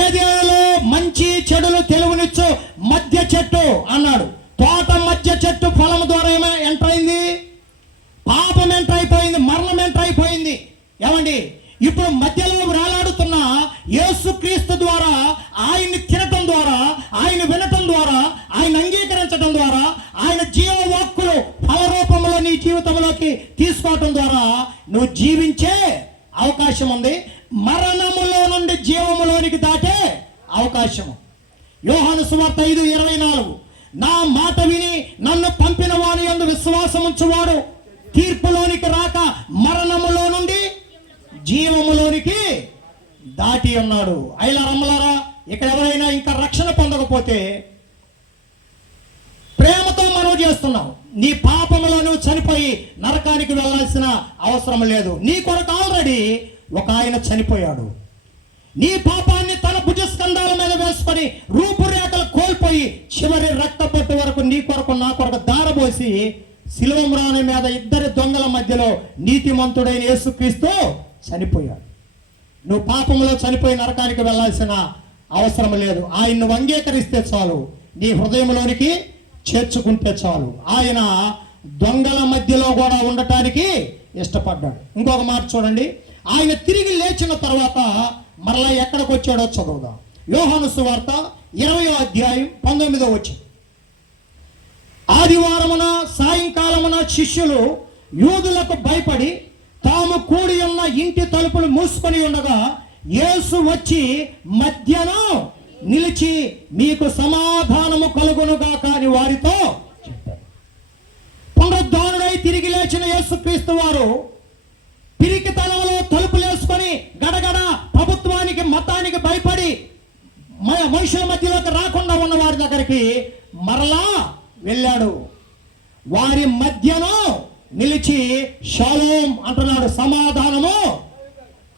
ఏదేలో మంచి చెడులు తెలుగునిచ్చు మధ్య చెట్టు అన్నాడు. తోట మధ్య చెట్టు ఫలం ద్వారా ఏమైనా ఎంటర్ అయింది? పాపం ఎంటర్ అయిపోయింది, మరణం ఎంటర్ అయిపోయింది. ఏమండి, ఇప్పుడు మధ్యలో వేలాడుతున్న యేసుక్రీస్తు ద్వారా, ఆయన్ని తినటం ద్వారా, ఆయన వినటం ద్వారా, ఆయన అంగీకరించడం ద్వారా, ఆయన జీవవాక్కులు ఫల రూపంలో నీ జీవితంలోకి తీసుకోవటం ద్వారా నువ్వు జీవించే అవకాశం ఉంది. మరణములో నుండి జీవములోనికి దాటే అవకాశము. యోహాను సువార్త 5:24, నా మాట విని నన్ను పంపిన వాని యందు విశ్వాసం ఉంచువాడు తీర్పులోనికి రాక మరణములో నుండి జీవములోనికి దాటి ఉన్నాడు. అయిలా రమ్మలారా, ఇక్కడ ఎవరైనా ఇంకా రక్షణ పొందకపోతే ప్రేమతో మనవి చేస్తున్నావు. నీ పాపములో నువ్వు చనిపోయి నరకానికి వెళ్ళాల్సిన అవసరం లేదు. నీ కొరకు ఆల్రెడీ ఒక ఆయన చనిపోయాడు. నీ పాపాన్ని తన భుజస్కంధాల మీద వేసుకొని రూపురేఖలు కోల్పోయి చివరి రక్తపొట్టు వరకు నీ కొరకు నా కొరకు దారబోసి శిలువ మ్రాణి మీద ఇద్దరి దొంగల మధ్యలో నీతిమంతుడైన యేసుక్రీస్తు చనిపోయాడు. నువ్వు పాపంలో చనిపోయి నరకానికి వెళ్ళాల్సిన అవసరం లేదు. ఆయన్ను అంగీకరిస్తే చాలు, నీ హృదయంలోనికి చేర్చుకుంటే చాలు. ఆయన దొంగల మధ్యలో కూడా ఉండటానికి ఇష్టపడ్డాడు. ఇంకొక మాట చూడండి, ఆయన తిరిగి లేచిన తర్వాత మరలా ఎక్కడికి వచ్చాడో చదువుదాం. యోహాను సువార్త 20:19. ఆదివారమున సాయంకాలమున శిష్యులు యూదులకు భయపడి తాము కూడి ఉన్న ఇంటి తలుపులు మూసుకొని ఉండగా యేసు వచ్చి మధ్యన నిలిచి మీకు సమాధానము కలుగునుగాక అని వారితో చెప్పారు. పునరుద్ధానుడై తిరిగి లేచిన యేసుక్రీస్తు వారు పిరికితనంలో తలుపులేసుకొని గడగడ ప్రభుత్వానికి మతానికి భయపడి మనుషుల మధ్యలోకి రాకుండా ఉన్న వారి దగ్గరికి మరలా వెళ్ళాడు. వారి మధ్యను నిలిచి షాలోం అంటున్నాడు, సమాధానము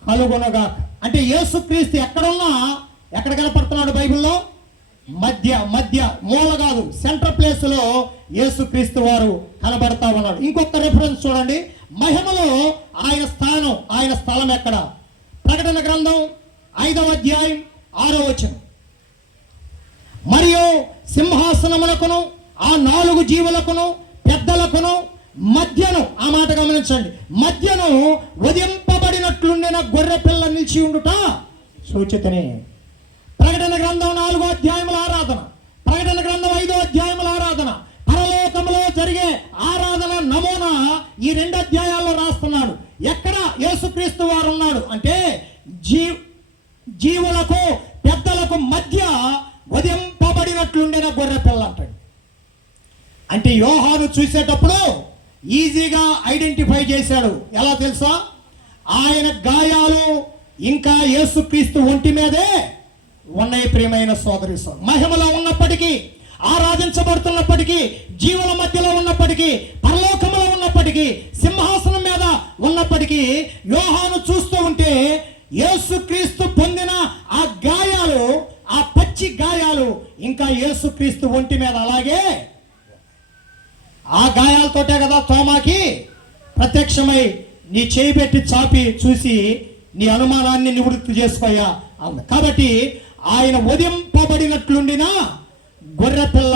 కలుగునగా. అంటే యేసుక్రీస్తు ఎక్కడున్నా ఎక్కడ కనపడుతున్నాడు బైబిల్లో? మధ్య మూల కాదు, సెంటర్ ప్లేస్ లో యేసుక్రీస్తు వారు కనబడతా ఉన్నాడు. ఇంకొక రెఫరెన్స్ చూడండి, మహిమలో ఆయన స్థానం, ఆయన స్థలం ఎక్కడ? ప్రకటన గ్రంథం 5వ అధ్యాయం 6వ వచనం. మరియు సింహాసనములకును ఆ 4 జీవులకును పెద్దలకును మధ్యను, ఆ మాట గమనించండి, మధ్యను వధింపబడినట్లుండిన గొర్రె పిల్ల నిలిచి ఉండుట సూచితనే. ప్రకటన గ్రంథం 4వ అధ్యాయముల ఆరాధన, ప్రకటన గ్రంథం 5వ అధ్యాయముల ఆరాధన, పరలోకంలో జరిగే ఆరాధన నమూనా ఈ 2 అధ్యాయాల్లో రాస్తున్నాడు. ఎక్కడ యేసుక్రీస్తు వారు ఉన్నాడు అంటే జీవులకు పెద్దలకు మధ్య వధింపబడినట్లుండిన గొర్రె పిల్ల అంటాడు. అంటే యోహాను చూసేటప్పుడు ఈజీగా ఐడెంటిఫై చేశాడు. ఎలా తెలుసా? ఆయన గాయాలు ఇంకా యేసుక్రీస్తు ఒంటి మీదే ఉన్నాయి. ప్రియమైన సోదరి సోదరు, మహిమలో ఉన్నప్పటికీ, ఆరాధించబడుతున్నప్పటికీ, జీవుల మధ్యలో ఉన్నప్పటికీ, పరలోకములో ఉన్నప్పటికీ, సింహాసనం మీద ఉన్నప్పటికీ, యోహాను చూస్తూ ఉంటే యేసుక్రీస్తు పొందిన ఆ గాయాలు, ఆ పచ్చి గాయాలు ఇంకా యేసుక్రీస్తు ఒంటి మీద అలాగే. ఆ గాయాలతోటే కదా తోమాకి ప్రత్యక్షమై నీ చేయి పెట్టి చాపి చూసి నీ అనుమానాన్ని నివృత్తి చేసుకోయా అంది. కాబట్టి ఆయన వధింపబడినట్లుండిన గొర్రె పిల్ల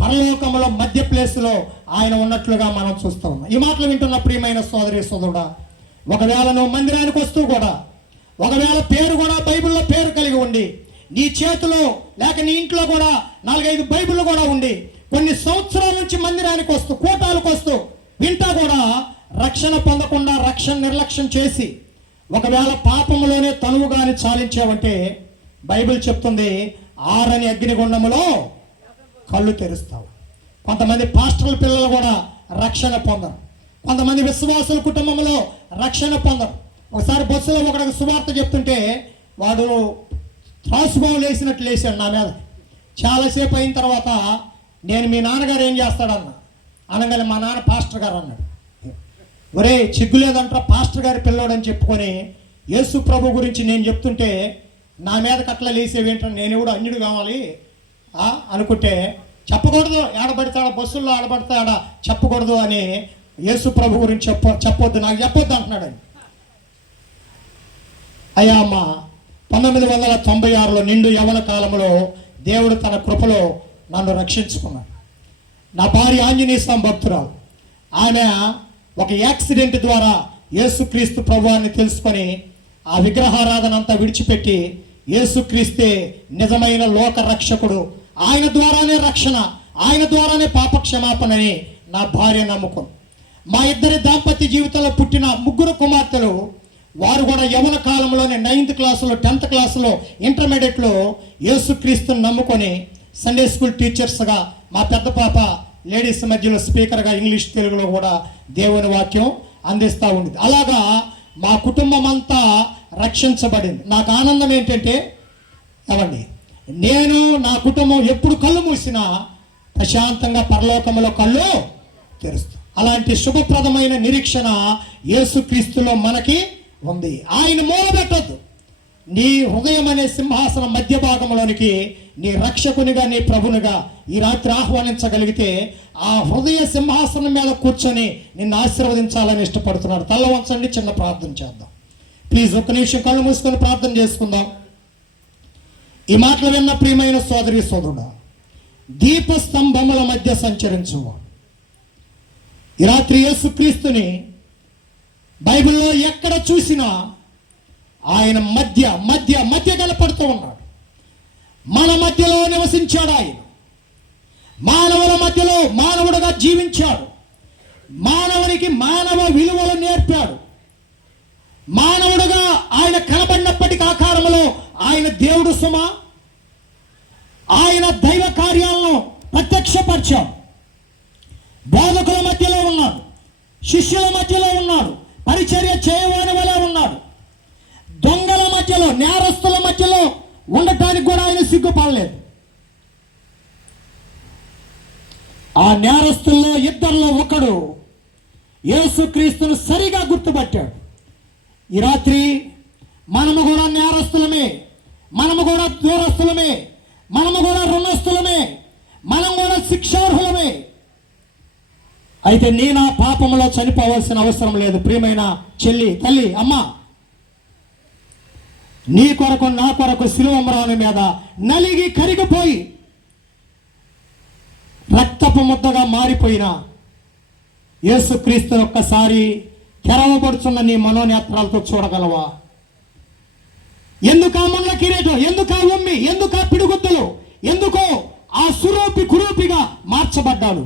పరలోకములో మధ్య ప్లేస్లో ఆయన ఉన్నట్లుగా మనం చూస్తూ ఉన్నాం. ఈ మాటలు వింటున్న ప్రియమైన సోదరి సోదరుడా, ఒకవేళ నువ్వు మందిరానికి వస్తూ కూడా, ఒకవేళ పేరు కూడా బైబిల్లో పేరు కలిగి ఉండి, నీ చేతిలో లేక నీ ఇంట్లో కూడా 4-5 బైబిళ్ళు కూడా ఉండి, కొన్ని సంవత్సరాల నుంచి మందిరానికి వస్తూ, కూటాలకు వస్తూ వింటా కూడా రక్షణ పొందకుండా, రక్షణ నిర్లక్ష్యం చేసి ఒకవేళ పాపములోనే తనువుగాని చాలించావంటే బైబిల్ చెప్తుంది, ఆరని అగ్నిగుండములో కళ్ళు తెరుస్తావు. కొంతమంది పాస్టర్ల పిల్లలు కూడా రక్షణ పొందరు. కొంతమంది విశ్వాసుల కుటుంబంలో రక్షణ పొందరు. ఒకసారి బస్సులో ఒకడికి సువార్త చెప్తుంటే వాడు త్రాసుబావు లేసినట్లు లేచాడు నా మీద. చాలాసేపు అయిన తర్వాత, నేను మీ నాన్నగారు ఏం చేస్తాడన్నా అనగానే మా నాన్న పాస్టర్ గారు అన్నాడు. ఒరే చిగ్గులేదంటారా పాస్టర్ గారి పిల్లోడని చెప్పుకొని యేసు ప్రభు గురించి నేను చెప్తుంటే నా మీద కట్ల లేసేవేంటని, నేను కూడా అన్యుడు కావాలి అనుకుంటే చెప్పకూడదు, ఆడబడతాడ బస్సుల్లో ఆడబడతాడ చెప్పకూడదు అని యేసు ప్రభు గురించి చెప్పొద్దు, నాకు చెప్పొద్దు అంటున్నాడు. అయ్యా అమ్మ, 1996లో నిండు యవ్వన కాలంలో దేవుడు తన కృపలో నన్ను రక్షించుకున్నాడు. నా భార్య ఆంజనేయ భక్తురాలు. ఆమె ఒక యాక్సిడెంట్ ద్వారా యేసుక్రీస్తు ప్రభువాన్ని తెలుసుకొని ఆ విగ్రహారాధన అంతా విడిచిపెట్టి యేసుక్రీస్తే నిజమైన లోక రక్షకుడు, ఆయన ద్వారానే రక్షణ, ఆయన ద్వారానే పాపక్షమాపణని నా భార్య నమ్ముకుంది. మా ఇద్దరి దాంపత్య జీవితంలో పుట్టిన 3 కుమార్తెలు, వారు కూడా యవన కాలంలోనే 9th క్లాసులో, 10th క్లాసులో, ఇంటర్మీడియట్లో యేసుక్రీస్తుని నమ్ముకొని సండే స్కూల్ టీచర్స్గా, మా పెద్ద పాప లేడీస్ మధ్యలో స్పీకర్గా ఇంగ్లీష్ తెలుగులో కూడా దేవుని వాక్యం అందిస్తూ ఉండేది. అలాగా మా కుటుంబం అంతా రక్షించబడింది. నాకు ఆనందం ఏంటంటే, అవండి, నేను నా కుటుంబం ఎప్పుడు కళ్ళు మూసినా ప్రశాంతంగా పరలోకములో కళ్ళు తెరుస్తాం. అలాంటి శుభప్రదమైన నిరీక్షణ యేసుక్రీస్తులో మనకి ఉంది. ఆయన మూలబెట్టద్దు. నీ హృదయం అనే సింహాసనం మధ్య భాగంలోనికి నీ రక్షకునిగా, నీ ప్రభునిగా ఈ రాత్రి ఆహ్వానించగలిగితే ఆ హృదయ సింహాసనం మీద కూర్చొని నిన్ను ఆశీర్వదించాలని ఇష్టపడుతున్నాడు. తల్ల వంచండి, చిన్న ప్రార్థన చేద్దాం. ప్లీజ్ ఒక్క నిమిషం కళ్ళు మూసుకొని ప్రార్థన చేసుకుందాం. ఈ మాటలు విన్న ప్రియమైన సోదరి సోదరుడా, దీపస్తంభముల మధ్య సంచరించువాడు ఈ రాత్రి యేసుక్రీస్తుని బైబిల్లో ఎక్కడ చూసినా ఆయన మధ్య కనపడుతూ ఉన్నాడు. మన మధ్యలో నివసించాడు. ఆయన మానవుల మధ్యలో మానవుడుగా జీవించాడు. మానవునికి మానవ విలువలు నేర్పాడు. మానవుడుగా ఆయన కనబడినప్పటికీ ఆకారంలో ఆయన దేవుడు సుమ, ఆయన దైవ కార్యాలను ప్రత్యక్షపరిచాడు. బోధకుల మధ్యలో ఉన్నాడు, శిష్యుల మధ్యలో ఉన్నాడు, పరిచర్య చేయవాని వలె ఉన్నాడు. దొంగల మధ్యలో, నేరస్తుల మధ్యలో ఉండటానికి కూడా ఆయన సిగ్గుపడలేదు. ఆ నేరస్తుల్లో ఇద్దరిలో ఒకడు యేసుక్రీస్తును సరిగా గుర్తుపట్టాడు. ఈ రాత్రి మనము కూడా నేరస్తులమే, మనము కూడా దూరస్తులమే, మనము కూడా రుణస్తులమే, మనం కూడా శిక్షార్హులమే. అయితే నేను ఆ పాపంలో చనిపోవాల్సిన అవసరం లేదు. ప్రియమైన చెల్లి, తల్లి, అమ్మ, నీ కొరకు నా కొరకు శిలువ మ్రాను మీద నలిగి కరిగిపోయి రక్తపు ముద్దగా మారిపోయిన యేసుక్రీస్తును ఒక్కసారి తెరవబడుచున్న నీ మనోనేత్రాలతో చూడగలవా? ఎందుకు ఆ ముళ్ళ కిరీటం, ఎందుకు ఆ ఉమ్మి, ఎందుకు ఆ పిడిగుద్దలు, ఎందుకో ఆ సురూపి కురూపిగా మార్చబడ్డాడు.